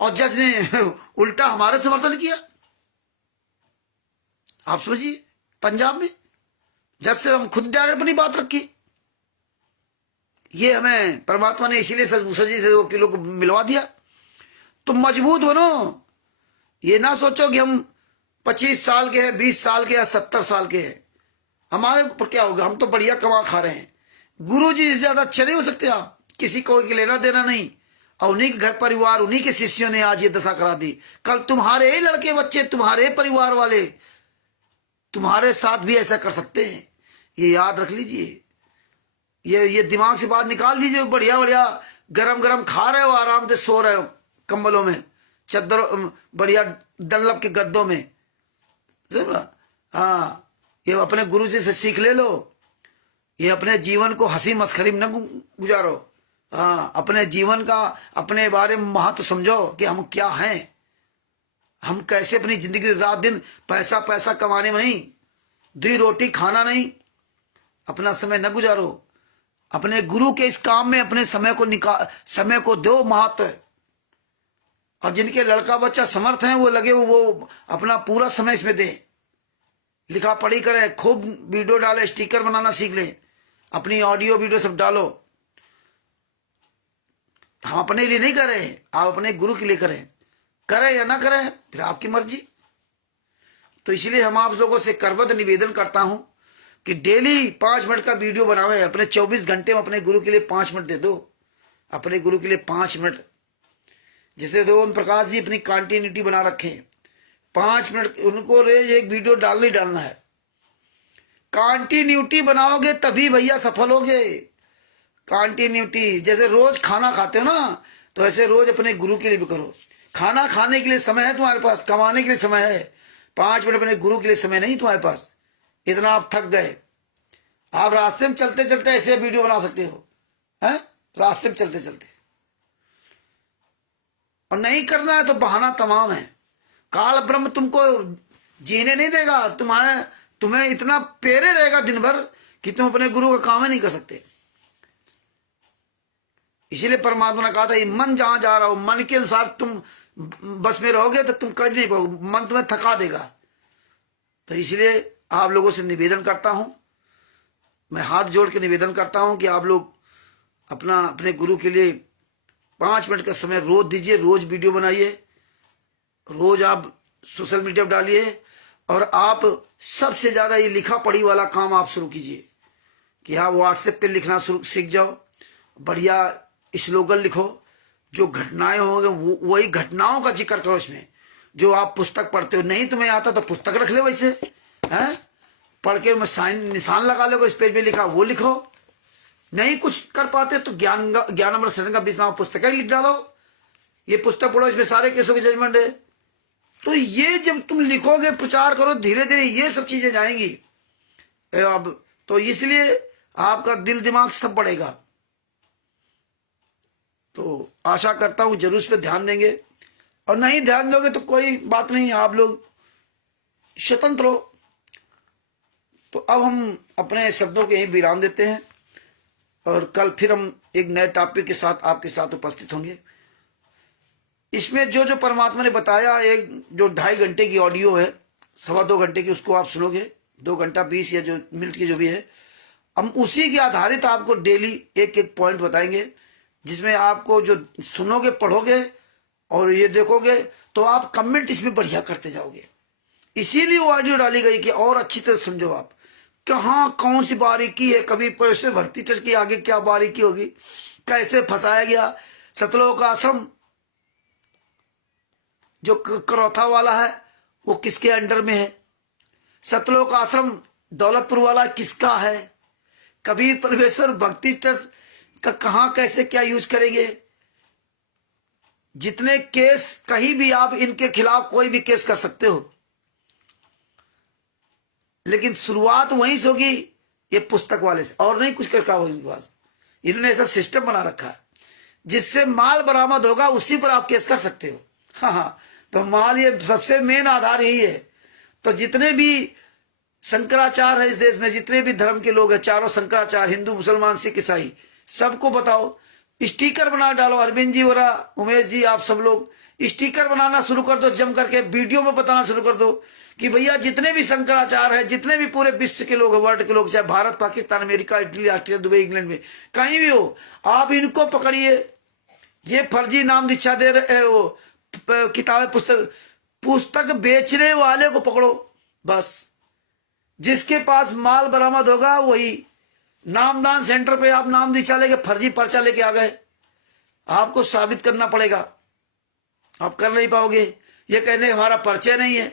और जज ने उल्टा हमारे समर्थन किया। आप समझिए, पंजाब में जज से हम खुद डायरेक्ट अपनी बात रखी। ये हमें परमात्मा ने इसीलिए शशिभूषण जी से वकीलों को मिलवा दिया। तुम मजबूत बनो, ये ना सोचो कि हम 25 साल के हैं, 20 साल के या 70 साल के हैं, हमारे ऊपर क्या होगा, हम तो बढ़िया कमा खा रहे हैं। गुरु जी से ज्यादा अच्छे नहीं हो सकते आप, किसी को लेना देना नहीं। और उन्हीं के घर परिवार, उन्हीं के शिष्यों ने आज ये दशा करा दी। कल तुम्हारे ही लड़के बच्चे, तुम्हारे परिवार वाले तुम्हारे साथ भी ऐसा कर सकते हैं। ये याद रख लीजिए, ये दिमाग से बात निकाल दीजिए। बढ़िया बढ़िया गरम गरम खा रहे हो, आराम से सो रहे हो कंबलों में, चद्दर बढ़िया डल्लप के गद्दों में। हाँ, ये अपने गुरु जी से सीख ले लो। ये अपने जीवन को हंसी मस्खरी में न गुजारो। हाँ, अपने जीवन का, अपने बारे में महत्व समझो कि हम क्या हैं, हम कैसे अपनी जिंदगी रात दिन पैसा पैसा कमाने में नहीं, 2 रोटी खाना नहीं, अपना समय न गुजारो। अपने गुरु के इस काम में अपने समय को दो महत्व। और जिनके लड़का बच्चा समर्थ हैं, वो लगे वो अपना पूरा समय इसमें दे, लिखा पढ़ी करे, खूब वीडियो डाले, स्टिकर बनाना सीख ले, अपनी ऑडियो वीडियो सब डालो। हम अपने लिए नहीं कर रहे, आप अपने गुरु के लिए करें या ना करें फिर आपकी मर्जी। तो इसलिए हम आप लोगों से करबद्ध निवेदन करता हूं कि डेली 5 मिनट का वीडियो बनावे। अपने 24 घंटे में अपने गुरु के लिए 5 मिनट दे दो, अपने गुरु के लिए 5 मिनट। जिसे ओम प्रकाश जी अपनी कंटिन्यूटी बना रखे, 5 मिनट उनको रोज एक वीडियो डालना है। कंटिन्यूटी बनाओगे तभी भैया सफल होगे। कंटिन्यूटी, जैसे रोज खाना खाते हो ना, तो ऐसे रोज अपने गुरु के लिए भी करो। खाना खाने के लिए समय है तुम्हारे पास, कमाने के लिए समय है, 5 मिनट अपने गुरु के लिए समय नहीं तुम्हारे पास। इतना आप थक गए, आप रास्ते में चलते चलते ऐसे वीडियो बना सकते हो, हैं, रास्ते में चलते चलते। और नहीं करना है तो बहाना तमाम है। काल ब्रह्म तुमको जीने नहीं देगा, तुम्हें इतना पेरे रहेगा दिन भर कि तुम अपने गुरु का काम ही नहीं कर सकते। इसीलिए परमात्मा ने कहा था ये मन जहां जा रहा हो, मन के अनुसार तुम बस में रहोगे तो तुम कर नहीं पाओगे, मन तुम्हें थका देगा। तो इसलिए आप लोगों से निवेदन करता हूं, मैं हाथ जोड़ के निवेदन करता हूं कि आप लोग अपने गुरु के लिए 5 मिनट का समय रोज दीजिए, रोज वीडियो बनाइए, रोज आप सोशल मीडिया पर डालिए, और आप सबसे ज्यादा ये लिखा पढ़ी वाला काम आप शुरू कीजिए कि आप व्हाट्सएप पे लिखना शुरू सीख जाओ, बढ़िया स्लोगन लिखो, जो घटनाएं होंगे वही घटनाओं का जिक्र करो इसमें, जो आप पुस्तक पढ़ते हो। नहीं तुम्हें आता तो पुस्तक रख ले, वैसे है पढ़ के निशान लगा लो, इस पेज में लिखा वो लिखो। नहीं कुछ कर पाते तो ज्ञानामृत सदन का 20 नाम पुस्तक ही लिख डालो, ये पुस्तक पढ़ो, इसमें सारे केसों की जजमेंट है। तो ये जब तुम लिखोगे, प्रचार करो, धीरे धीरे ये सब चीजें जाएंगी। अब तो इसलिए आपका दिल दिमाग सब बढ़ेगा। तो आशा करता हूं जरूर इस पर ध्यान देंगे, और नहीं ध्यान दोगे तो कोई बात नहीं, आप लोग स्वतंत्र हो। तो अब हम अपने शब्दों के यही विराम देते हैं, और कल फिर हम एक नए टॉपिक के साथ आपके साथ उपस्थित होंगे। इसमें जो जो परमात्मा ने बताया, एक जो 2.5 घंटे की ऑडियो है, 2.25 घंटे की, उसको आप सुनोगे, 2 घंटा 20 या जो मिनट की जो भी है, हम उसी के आधारित आपको डेली एक एक पॉइंट बताएंगे, जिसमें आपको जो सुनोगे, पढ़ोगे और ये देखोगे तो आप कमेंट इसमें बढ़िया करते जाओगे। इसीलिए वो ऑडियो डाली गई कि और अच्छी तरह समझो आप कहाँ कौन सी बारीकी है, कभी पैसे भक्ति चर्च की आगे क्या बारीकी होगी, कैसे फंसाया गया। सतलोक आश्रम जो करौथा वाला है वो किसके अंडर में है, सतलोक आश्रम दौलतपुर वाला किसका है, कबीर परमेश्वर भक्ति ट्रस्ट का कहां कैसे क्या यूज करेंगे। जितने केस कहीं भी आप इनके खिलाफ कोई भी केस कर सकते हो, लेकिन शुरुआत वहीं से होगी ये पुस्तक वाले से, और नहीं कुछ कर पाओ इनके पास। इन्होंने ऐसा सिस्टम बना रखा है जिससे माल बरामद होगा उसी पर आप केस कर सकते हो। हाँ, तो माल ये सबसे मेन आधार यही है। तो जितने भी शंकराचार्य है इस देश में, जितने भी धर्म के लोग हैं, चारों शंकराचार्य, हिंदू मुसलमान सिख ईसाई, सबको बताओ, स्टिकर बना डालो। अरविंद जी और उमेश जी, आप सब लोग स्टिकर बनाना शुरू कर दो, जम करके वीडियो में बताना शुरू कर दो कि भैया जितने भी शंकराचार्य है, जितने भी पूरे विश्व के लोग, वर्ल्ड के लोग, चाहे Bharat, Pakistan, America, Italy, Australia, Dubai, England में कहीं भी हो, आप इनको पकड़िए। ये फर्जी नाम दीक्षा दे रहे वो किताबें पुस्तक बेचने वाले को पकड़ो बस। जिसके पास माल बरामद होगा वही। नामदान सेंटर पे आप नाम दीक्षा लेके फर्जी पर्चा लेके आ गए, आपको साबित करना पड़ेगा, आप कर नहीं पाओगे। ये कहने हमारा पर्चा नहीं है,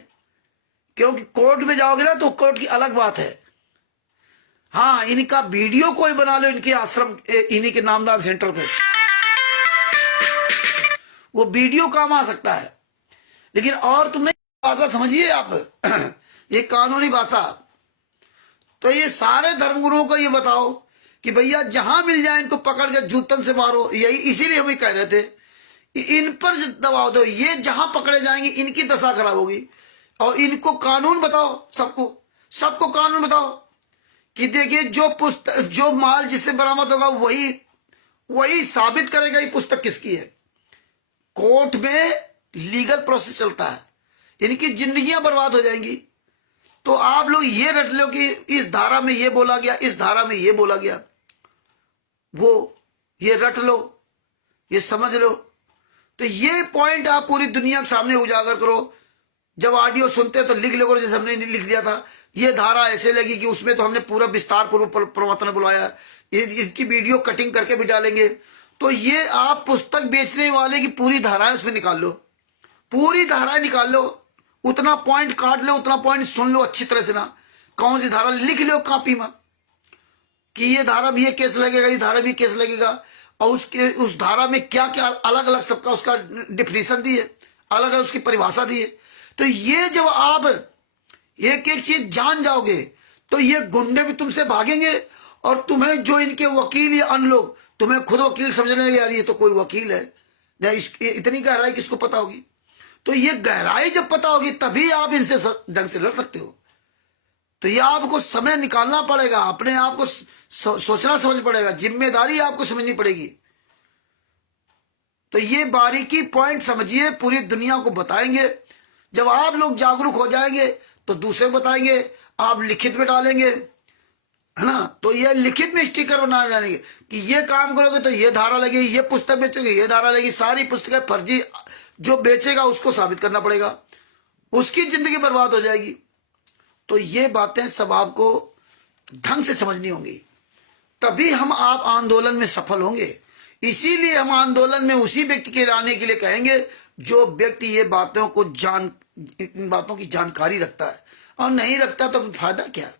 क्योंकि कोर्ट में जाओगे ना तो कोर्ट की अलग बात है। हाँ, इनका वीडियो कोई बना लो, इनके आश्रम, इन्हीं के नामदान सेंटर पे, वो वीडियो काम आ सकता है। लेकिन और तुमने भाषा समझिए आप ये कानूनी भाषा। तो ये सारे धर्मगुरुओं को ये बताओ कि भैया जहां मिल जाए इनको पकड़ के जूतन से मारो। यही इसीलिए हम कह रहे थे इन पर दबाव दो, ये जहां पकड़े जाएंगे इनकी दशा खराब होगी। और इनको कानून बताओ, सबको कानून बताओ कि देखिए जो माल जिससे बरामद होगा वही साबित करेगा ये पुस्तक किसकी है। कोर्ट में लीगल प्रोसेस चलता है, इनकी जिंदगियां बर्बाद हो जाएंगी। तो आप लोग ये रट लो कि इस धारा में ये बोला गया, इस धारा में ये बोला गया, वो ये रट लो, ये समझ लो। तो ये पॉइंट आप पूरी दुनिया के सामने उजागर करो। जब ऑडियो सुनते तो लिख लो, जैसे हमने लिख दिया था, ये धारा ऐसे लगी कि उसमें तो हमने पूरा विस्तार पूर्वक परमात्मा ने बुलाया, इसकी वीडियो कटिंग करके भी डालेंगे। तो ये आप पुस्तक बेचने वाले की पूरी धाराएं उसमें निकाल लो, पूरी धाराएं निकाल लो, उतना पॉइंट काट लो, उतना पॉइंट सुन लो अच्छी तरह से ना। कौन सी धारा लिख लो कॉपी में कि ये धारा भी ये केस लगेगा, ये धारा भी केस लगेगा, और उस धारा में क्या क्या अलग अलग सबका उसका डिफिनेशन दी है, अलग अलग उसकी परिभाषा दी है। तो ये जब आप एक एक चीज जान जाओगे तो ये गुंडे भी तुमसे भागेंगे, और तुम्हें जो इनके वकील या अन्य लोग तुम्हें खुद वकील समझने लगे, यार ये तो कोई वकील है ना, इतनी गहराई किसको पता होगी। तो ये गहराई जब पता होगी तभी आप इनसे ढंग से लड़ सकते हो। तो ये आपको समय निकालना पड़ेगा, अपने आप को सोचना समझ पड़ेगा, जिम्मेदारी आपको समझनी पड़ेगी। तो ये बारीकी पॉइंट समझिए, पूरी दुनिया को बताएंगे। जब आप लोग जागरूक हो जाएंगे तो दूसरे को बताएंगे, आप लिखित में डालेंगे, है ना। तो ये लिखित में स्टिकर बना डालेंगे कि ये काम करोगे तो ये धारा लगेगी, ये पुस्तक बेचोगे ये धारा लगेगी। सारी पुस्तकें फर्जी, जो बेचेगा उसको साबित करना पड़ेगा, उसकी जिंदगी बर्बाद हो जाएगी। तो ये बातें सब आपको ढंग से समझनी होंगी, तभी हम आप आंदोलन में सफल होंगे। इसीलिए हम आंदोलन में उसी व्यक्ति के लाने के लिए कहेंगे जो व्यक्ति ये बातों को इन बातों की जानकारी रखता है। और नहीं रखता तो फायदा क्या?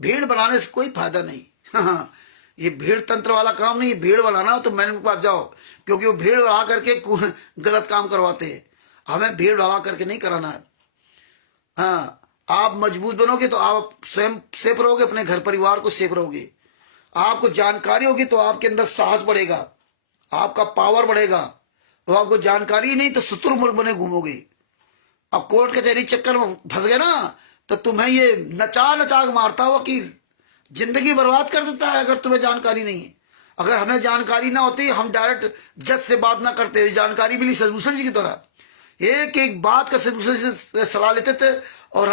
भीड़ बनाने से कोई फायदा नहीं। हाँ, ये भीड़ तंत्र वाला काम नहीं। भीड़ बनाना हो तो मैंने के पास जाओ, क्योंकि वो भीड़ बढ़ा करके गलत काम करवाते हैं। हमें भीड़ बढ़ा करके नहीं कराना है। हाँ, आप मजबूत बनोगे तो आप स्वयं सेफ रहोगे, अपने घर परिवार को सेफ रहोगे। आपको जानकारी होगी तो आपके अंदर साहस बढ़ेगा, आपका पावर बढ़ेगा। तो आपको जानकारी नहीं तो शुतुरमुर्ग बने घूमोगे। अब कोर्ट कचहरी चक्कर में फंस गए ना, तो तुम्हें ये नचा नचा के मारता है वकील, जिंदगी बर्बाद कर देता है अगर तुम्हें जानकारी नहीं है। अगर हमें जानकारी ना होती, हम डायरेक्ट जज से बात ना करते। जानकारी मिली सजभूषण जी की तरह, एक एक बात का सजभूषण से सलाह लेते थे। और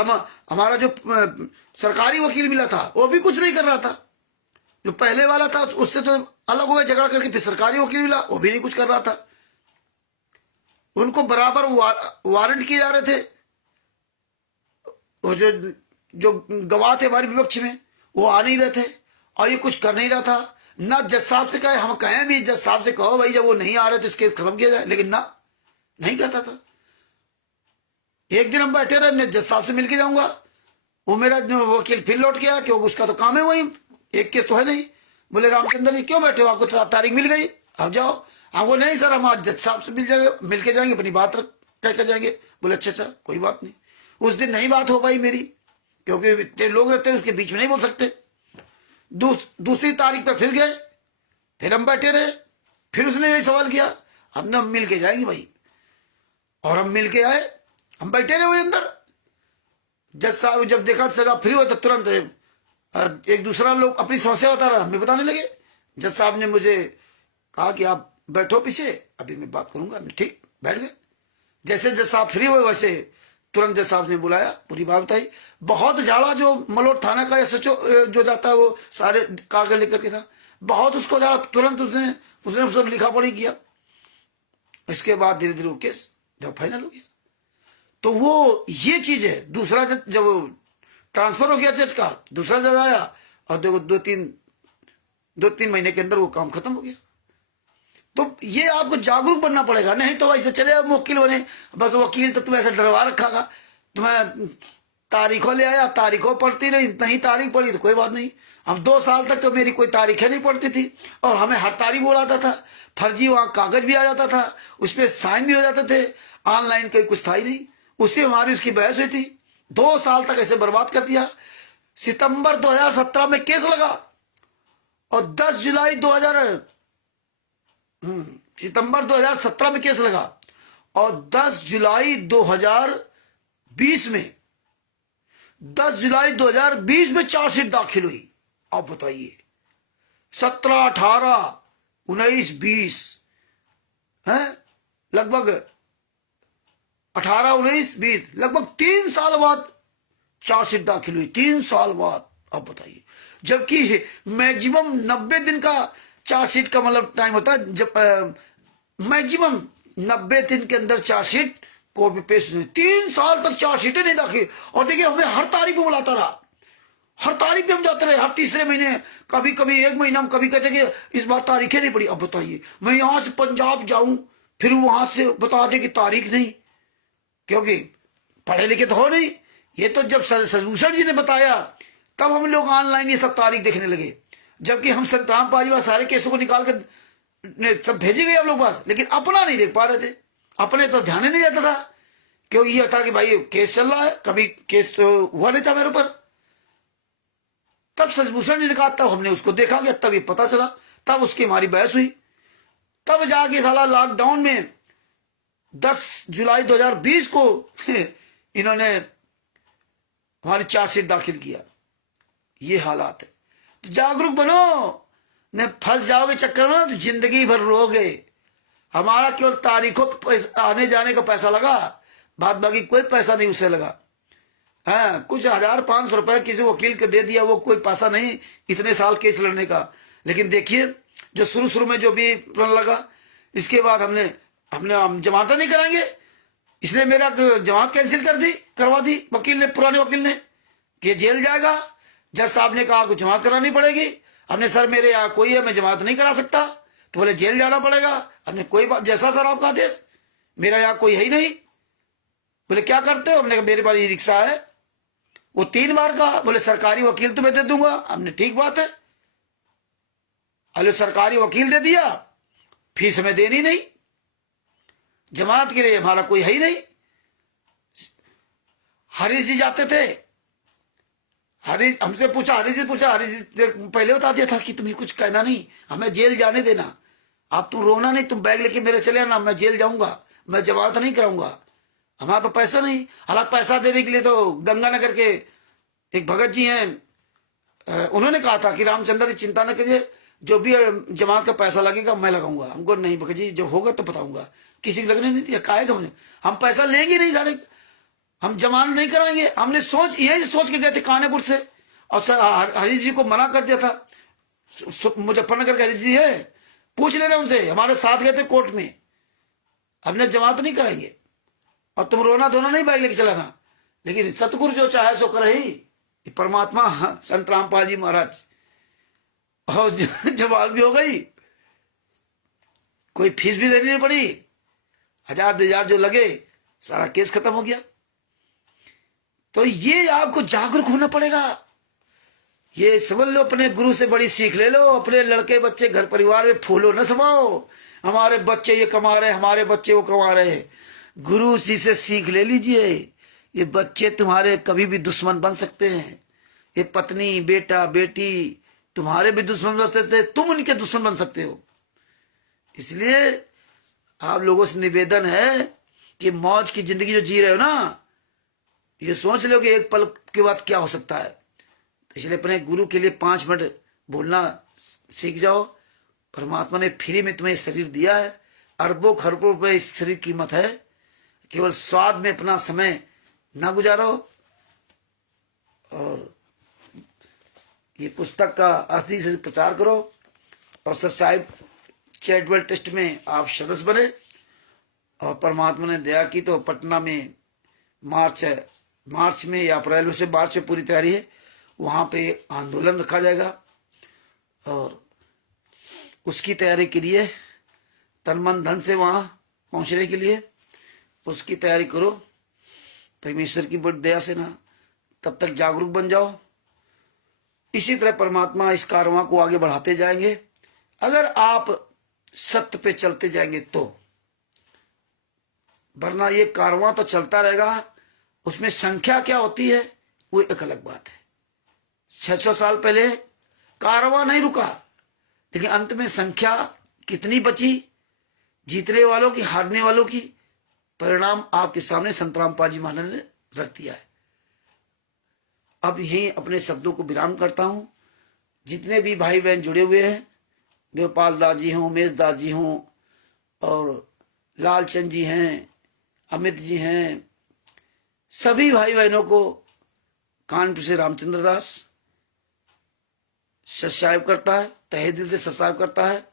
हमारा जो सरकारी वकील मिला था वो भी कुछ नहीं कर रहा था। जो पहले वाला था उससे तो अलग हो गया झगड़ा करके, फिर सरकारी वकील मिला, वो भी नहीं कुछ कर रहा था। उनको बराबर वारंट किए जा रहे थे। वो जो गवाह थे हमारे विपक्ष में, वो आ नहीं रहे थे और ये कुछ कर नहीं रहा था। ना जज साहब से कहे, हम कहें भी जज साहब से कहो भाई जब वो नहीं आ रहे तो इस केस खत्म किया जाए, लेकिन ना, नहीं कहता था। एक दिन हम बैठे रहे, मैं जज साहब से मिलके जाऊंगा, वो मेरा वकील फिर लौट गया, क्योंकि उसका तो काम है वही, एक केस तो है नहीं। बोले रामचंद्र जी क्यों बैठे हो, आपको तारीख मिल गई, आप जाओ। हमको नहीं सर, हम आज जज साहब से मिलके जाएंगे, अपनी बात कह कर जाएंगे। बोले अच्छा कोई बात नहीं। उस दिन नहीं बात हो पाई मेरी, क्योंकि इतने लोग रहते हैं उसके बीच में नहीं बोल सकते। दूसरी तारीख पर फिर गए, फिर हम बैठे रहे, फिर उसने यही सवाल किया, हमने हम मिल के जाएंगे भाई। और हम मिल के आए, हम बैठे रहे वही अंदर। जज साहब जब देखा सजा फ्री हुआ तो तुरंत एक दूसरा लोग अपनी समस्या बता रहा, हमें बताने लगे। जज साहब ने मुझे कहा कि आप बैठो पीछे, अभी मैं बात करूंगा। ठीक, बैठ गए। जैसे जज साहब फ्री हुए वैसे तुरंत जज साहब ने बुलाया, पूरी बात बताई। बहुत झाड़ा जो मलोट थाना का या सोचो जो जाता है वो सारे कागज लेकर के था, बहुत उसको झाड़ा। तुरंत उसने सब लिखा पढ़ी किया। इसके बाद धीरे धीरे वो केस जब फाइनल हो गया, तो वो ये चीज है। दूसरा जज जब ट्रांसफर हो गया जज का, दूसरा जज आया और देखो दो तीन महीने के अंदर वो काम खत्म हो गया। तो ये आपको जागरूक बनना पड़ेगा, नहीं तो ऐसे चले वकील बने बस। वकील तो तुम्हें ऐसा डरवा रखा था, तुम्हें तारीखों ले आया, तारीखों पढ़ती नहीं तारीख पढ़ी तो कोई बात नहीं। हम 2 साल तक तो मेरी कोई तारीखें नहीं पढ़ती थी, और हमें हर तारीख बोलाता था। फर्जी वहां कागज भी आ जाता था, उस पर साइन भी हो जाते थे, ऑनलाइन कहीं कुछ था ही नहीं। उससे हमारी उसकी बहस हुई थी। 2 साल तक ऐसे बर्बाद कर दिया। सितंबर 2017 में केस लगा और 10 जुलाई 2017 में केस लगा और 10 जुलाई 2020 में चार्जशीट दाखिल हुई। आप बताइए, 17, 18, 19, 20 है, लगभग 18, 19, 20, लगभग 3 साल बाद चार्जशीट दाखिल हुई। 3 साल बाद, आप बताइए। जबकि मैक्सिमम 90 दिन का चार्जशीट का मतलब टाइम होता है, जब मैक्सिमम 90 दिन के अंदर चार्जशीट कोर्ट में पेश हुई। 3 साल तक चार्जशीटें नहीं दाखिल। और देखिए हमें हर तारीख पे बुलाता रहा, हर तारीख पे हम जाते रहे, हर तीसरे महीने, कभी कभी 1 महीना में, कभी कहते कि इस बार तारीखें नहीं पड़ी। अब बताइए, मैं यहां से पंजाब जाऊं फिर वहां से बता दे कि तारीख नहीं, क्योंकि पढ़े लिखे तो हो नहीं। ये तो जब सजभूषण जी ने बताया तब हम लोग ऑनलाइन ये सब तारीख देखने लगे। जबकि हम संतराम पाजीवा सारे केसों को निकाल के सब भेजे गए हम लोग पास, लेकिन अपना नहीं देख पा रहे थे। अपने तो ध्यान ही नहीं जाता था, क्योंकि ये था कि भाई केस चल रहा है, कभी केस तो हुआ नहीं था मेरे ऊपर। तब सजभूषण जी ने कहा, तब हमने उसको देखा गया, तब ये पता चला, तब उसकी हमारी बहस हुई। तब जाके साला लॉकडाउन में 10 जुलाई 2020 को इन्होंने हमारी चार्जशीट दाखिल किया। ये हालात है। तो जागरूक बनो, न फंस जाओगे चक्कर में ना तो जिंदगी भर रोगे। हमारा केवल तारीखों आने जाने का पैसा लगा, बाद बाकी कोई पैसा नहीं उससे लगा। हाँ, कुछ 1,000-500 रुपए किसी वकील को दे दिया, वो कोई पैसा नहीं इतने साल केस लड़ने का। लेकिन देखिए जो शुरू में जो भी प्रण लगा, इसके बाद हमने हम जमानत नहीं कराएंगे, इसने मेरा जमानत कैंसिल करवा दी वकील ने, पुराने वकील ने, कि जेल जाएगा। जज साहब ने कहा कुछ जमानत करानी पड़ेगी। हमने सर मेरे यहाँ कोई है, मैं जमानत नहीं करा सकता। तो बोले जेल जाना पड़ेगा। हमने कोई बात, जैसा सर आपका आदेश, मेरा यहाँ कोई है ही नहीं। बोले क्या करते हो? हमने कहा मेरे पास ई रिक्शा है। वो 3 बार कहा। बोले सरकारी वकील तुम्हें दे दूंगा। हमने ठीक बात है। अरे सरकारी वकील दे दिया, फीस हमें देनी नहीं, जमानत के लिए हमारा कोई है ही नहीं। हरीश जी जाते थे, हरीश हमसे पूछा, हरीश जी पहले बता दिया था कि तुम्हें कुछ कहना नहीं, हमें जेल जाने देना, आप तुम रोना नहीं, तुम बैग लेके मेरे चले आना, मैं जेल जाऊंगा, मैं जमानत नहीं कराऊंगा। हमारे पास पैसा नहीं। हालांकि पैसा देने के लिए तो गंगानगर के एक भगत जी हैं, उन्होंने कहा था कि रामचंद्र जी चिंता न कीजिए, जो भी जमानत का पैसा लगेगा मैं लगाऊंगा। हमको नहीं भगत जी, जब होगा तो बताऊंगा। किसी को लगने नहीं दिया। काहे हमने, हम पैसा लेंगे नहीं, जाने हम जमानत नहीं कराएंगे। हमने यही सोच के गए थे कानपुर से, और हरीश जी को मना कर दिया था। मुजफ्फरनगर के हरीश जी है, पूछ लेना उनसे, हमारे साथ गए थे कोर्ट में। हमने जमानत नहीं कराएंगे और तुम रोना धोना नहीं बैग लेके चलाना। लेकिन सतगुरु जो चाहे सो करे ही, परमात्मा संत रामपाल जी महाराज, और जवाब भी हो गई, कोई फीस भी देनी नहीं पड़ी, 1,000-2,000 जो लगे, सारा केस खत्म हो गया। तो ये आपको जागरूक होना पड़ेगा। ये समझ लो, अपने गुरु से बड़ी सीख ले लो। अपने लड़के बच्चे घर परिवार में फूलो न समाओ, हमारे बच्चे ये कमा रहे, हमारे बच्चे वो कमा रहे। गुरु जी से सीख ले लीजिए। ये बच्चे तुम्हारे कभी भी दुश्मन बन सकते हैं। ये पत्नी बेटा बेटी तुम्हारे भी दुश्मन बन सकते थे, तुम उनके दुश्मन बन सकते हो। इसलिए आप लोगों से निवेदन है कि मौज की जिंदगी जो जी रहे हो ना, ये सोच लो कि एक पल के बाद क्या हो सकता है। इसलिए अपने गुरु के लिए 5 मिनट बोलना सीख जाओ। परमात्मा ने फ्री में तुम्हें शरीर दिया है, अरबों खरबों रुपए इस शरीर की कीमत है। केवल स्वाद में अपना समय ना गुजारो। और ये पुस्तक का असली से प्रचार करो, और सत्साहिब चैरिटेबल ट्रस्ट में आप सदस्य बने। और परमात्मा ने दया की तो पटना में मार्च में या अप्रैल में से मार्च में पूरी तैयारी है, वहां पे आंदोलन रखा जाएगा। और उसकी तैयारी के लिए तन मन धन से वहां पहुंचने के लिए उसकी तैयारी करो। परमेश्वर की बड़ी दया से ना, तब तक जागरूक बन जाओ। इसी तरह परमात्मा इस कारवां को आगे बढ़ाते जाएंगे, अगर आप सत्य पे चलते जाएंगे तो। वरना ये कारवां तो चलता रहेगा, उसमें संख्या क्या होती है वो एक अलग बात है। 600 साल पहले कारवां नहीं रुका, लेकिन अंत में संख्या कितनी बची, जीतने वालों की हारने वालों की, परिणाम आपके सामने संत रामपाल जी महाराज ने रख दिया है। अब यही अपने शब्दों को विराम करता हूं। जितने भी भाई बहन जुड़े हुए हैं, गोपाल दास जी हों, उमेश दास जी हों, और लालचंद जी हैं, अमित जी हैं, सभी भाई बहनों को कानपुर से रामचंद्र दास सब्सक्राइब करता है, तहे दिल से सब्सक्राइब करता है।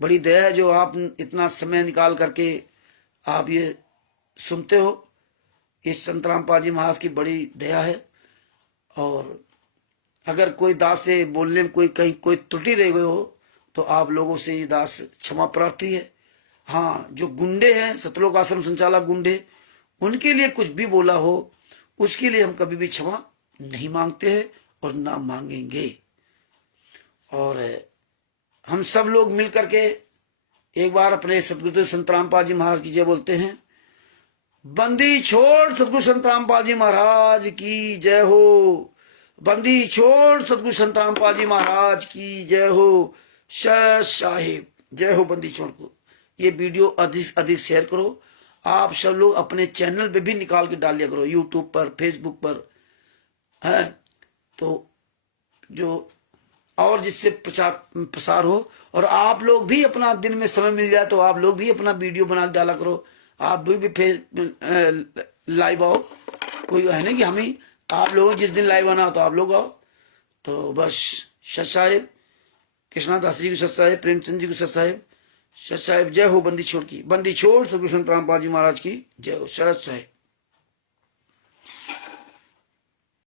बड़ी दया है जो आप इतना समय निकाल करके आप ये सुनते हो। इस संत रामपाल जी महाराज की बड़ी दया है। और अगर कोई दास से बोलने में कहीं कोई त्रुटि रह गई हो तो आप लोगों से ये दास क्षमा प्रार्थी है। हाँ, जो गुंडे हैं, सतलोक आश्रम संचालक गुंडे, उनके लिए कुछ भी बोला हो उसके लिए हम कभी भी क्षमा नहीं मांगते हैं और ना मांगेंगे। और हम सब लोग मिल करके एक बार अपने सतगुरु संत रामपाल जी महाराज की जय बोलते हैं। बंदी छोड़ सतगुरु संत रामपाल जी महाराज की जय हो। बंदी छोड़ सतगुरु संत रामपाल जी महाराज की जय हो। साहिब जय हो। बंदी छोड़ को ये वीडियो अधिक से अधिक शेयर करो। आप सब लोग अपने चैनल पे भी निकाल के डाल लिया करो, यूट्यूब पर, फेसबुक पर है। तो जो और जिससे प्रसार हो। और आप लोग भी अपना दिन में समय मिल जाए तो आप लोग भी अपना वीडियो बना के डाला करो। आप भी लाइव आओ। कोई है नहीं कि हम ही, आप लोग जिस दिन लाइव आना हो तो आप लोग आओ। तो बस सत साहेब, कृष्णदास जी को सत साहेब, प्रेमचंद जी को सत साहेब, सत साहेब। जय हो बंदी छोड़ की, बंदी छोड़ श्री कृष्ण रामपाल जी महाराज की जय हो। सत साहेब।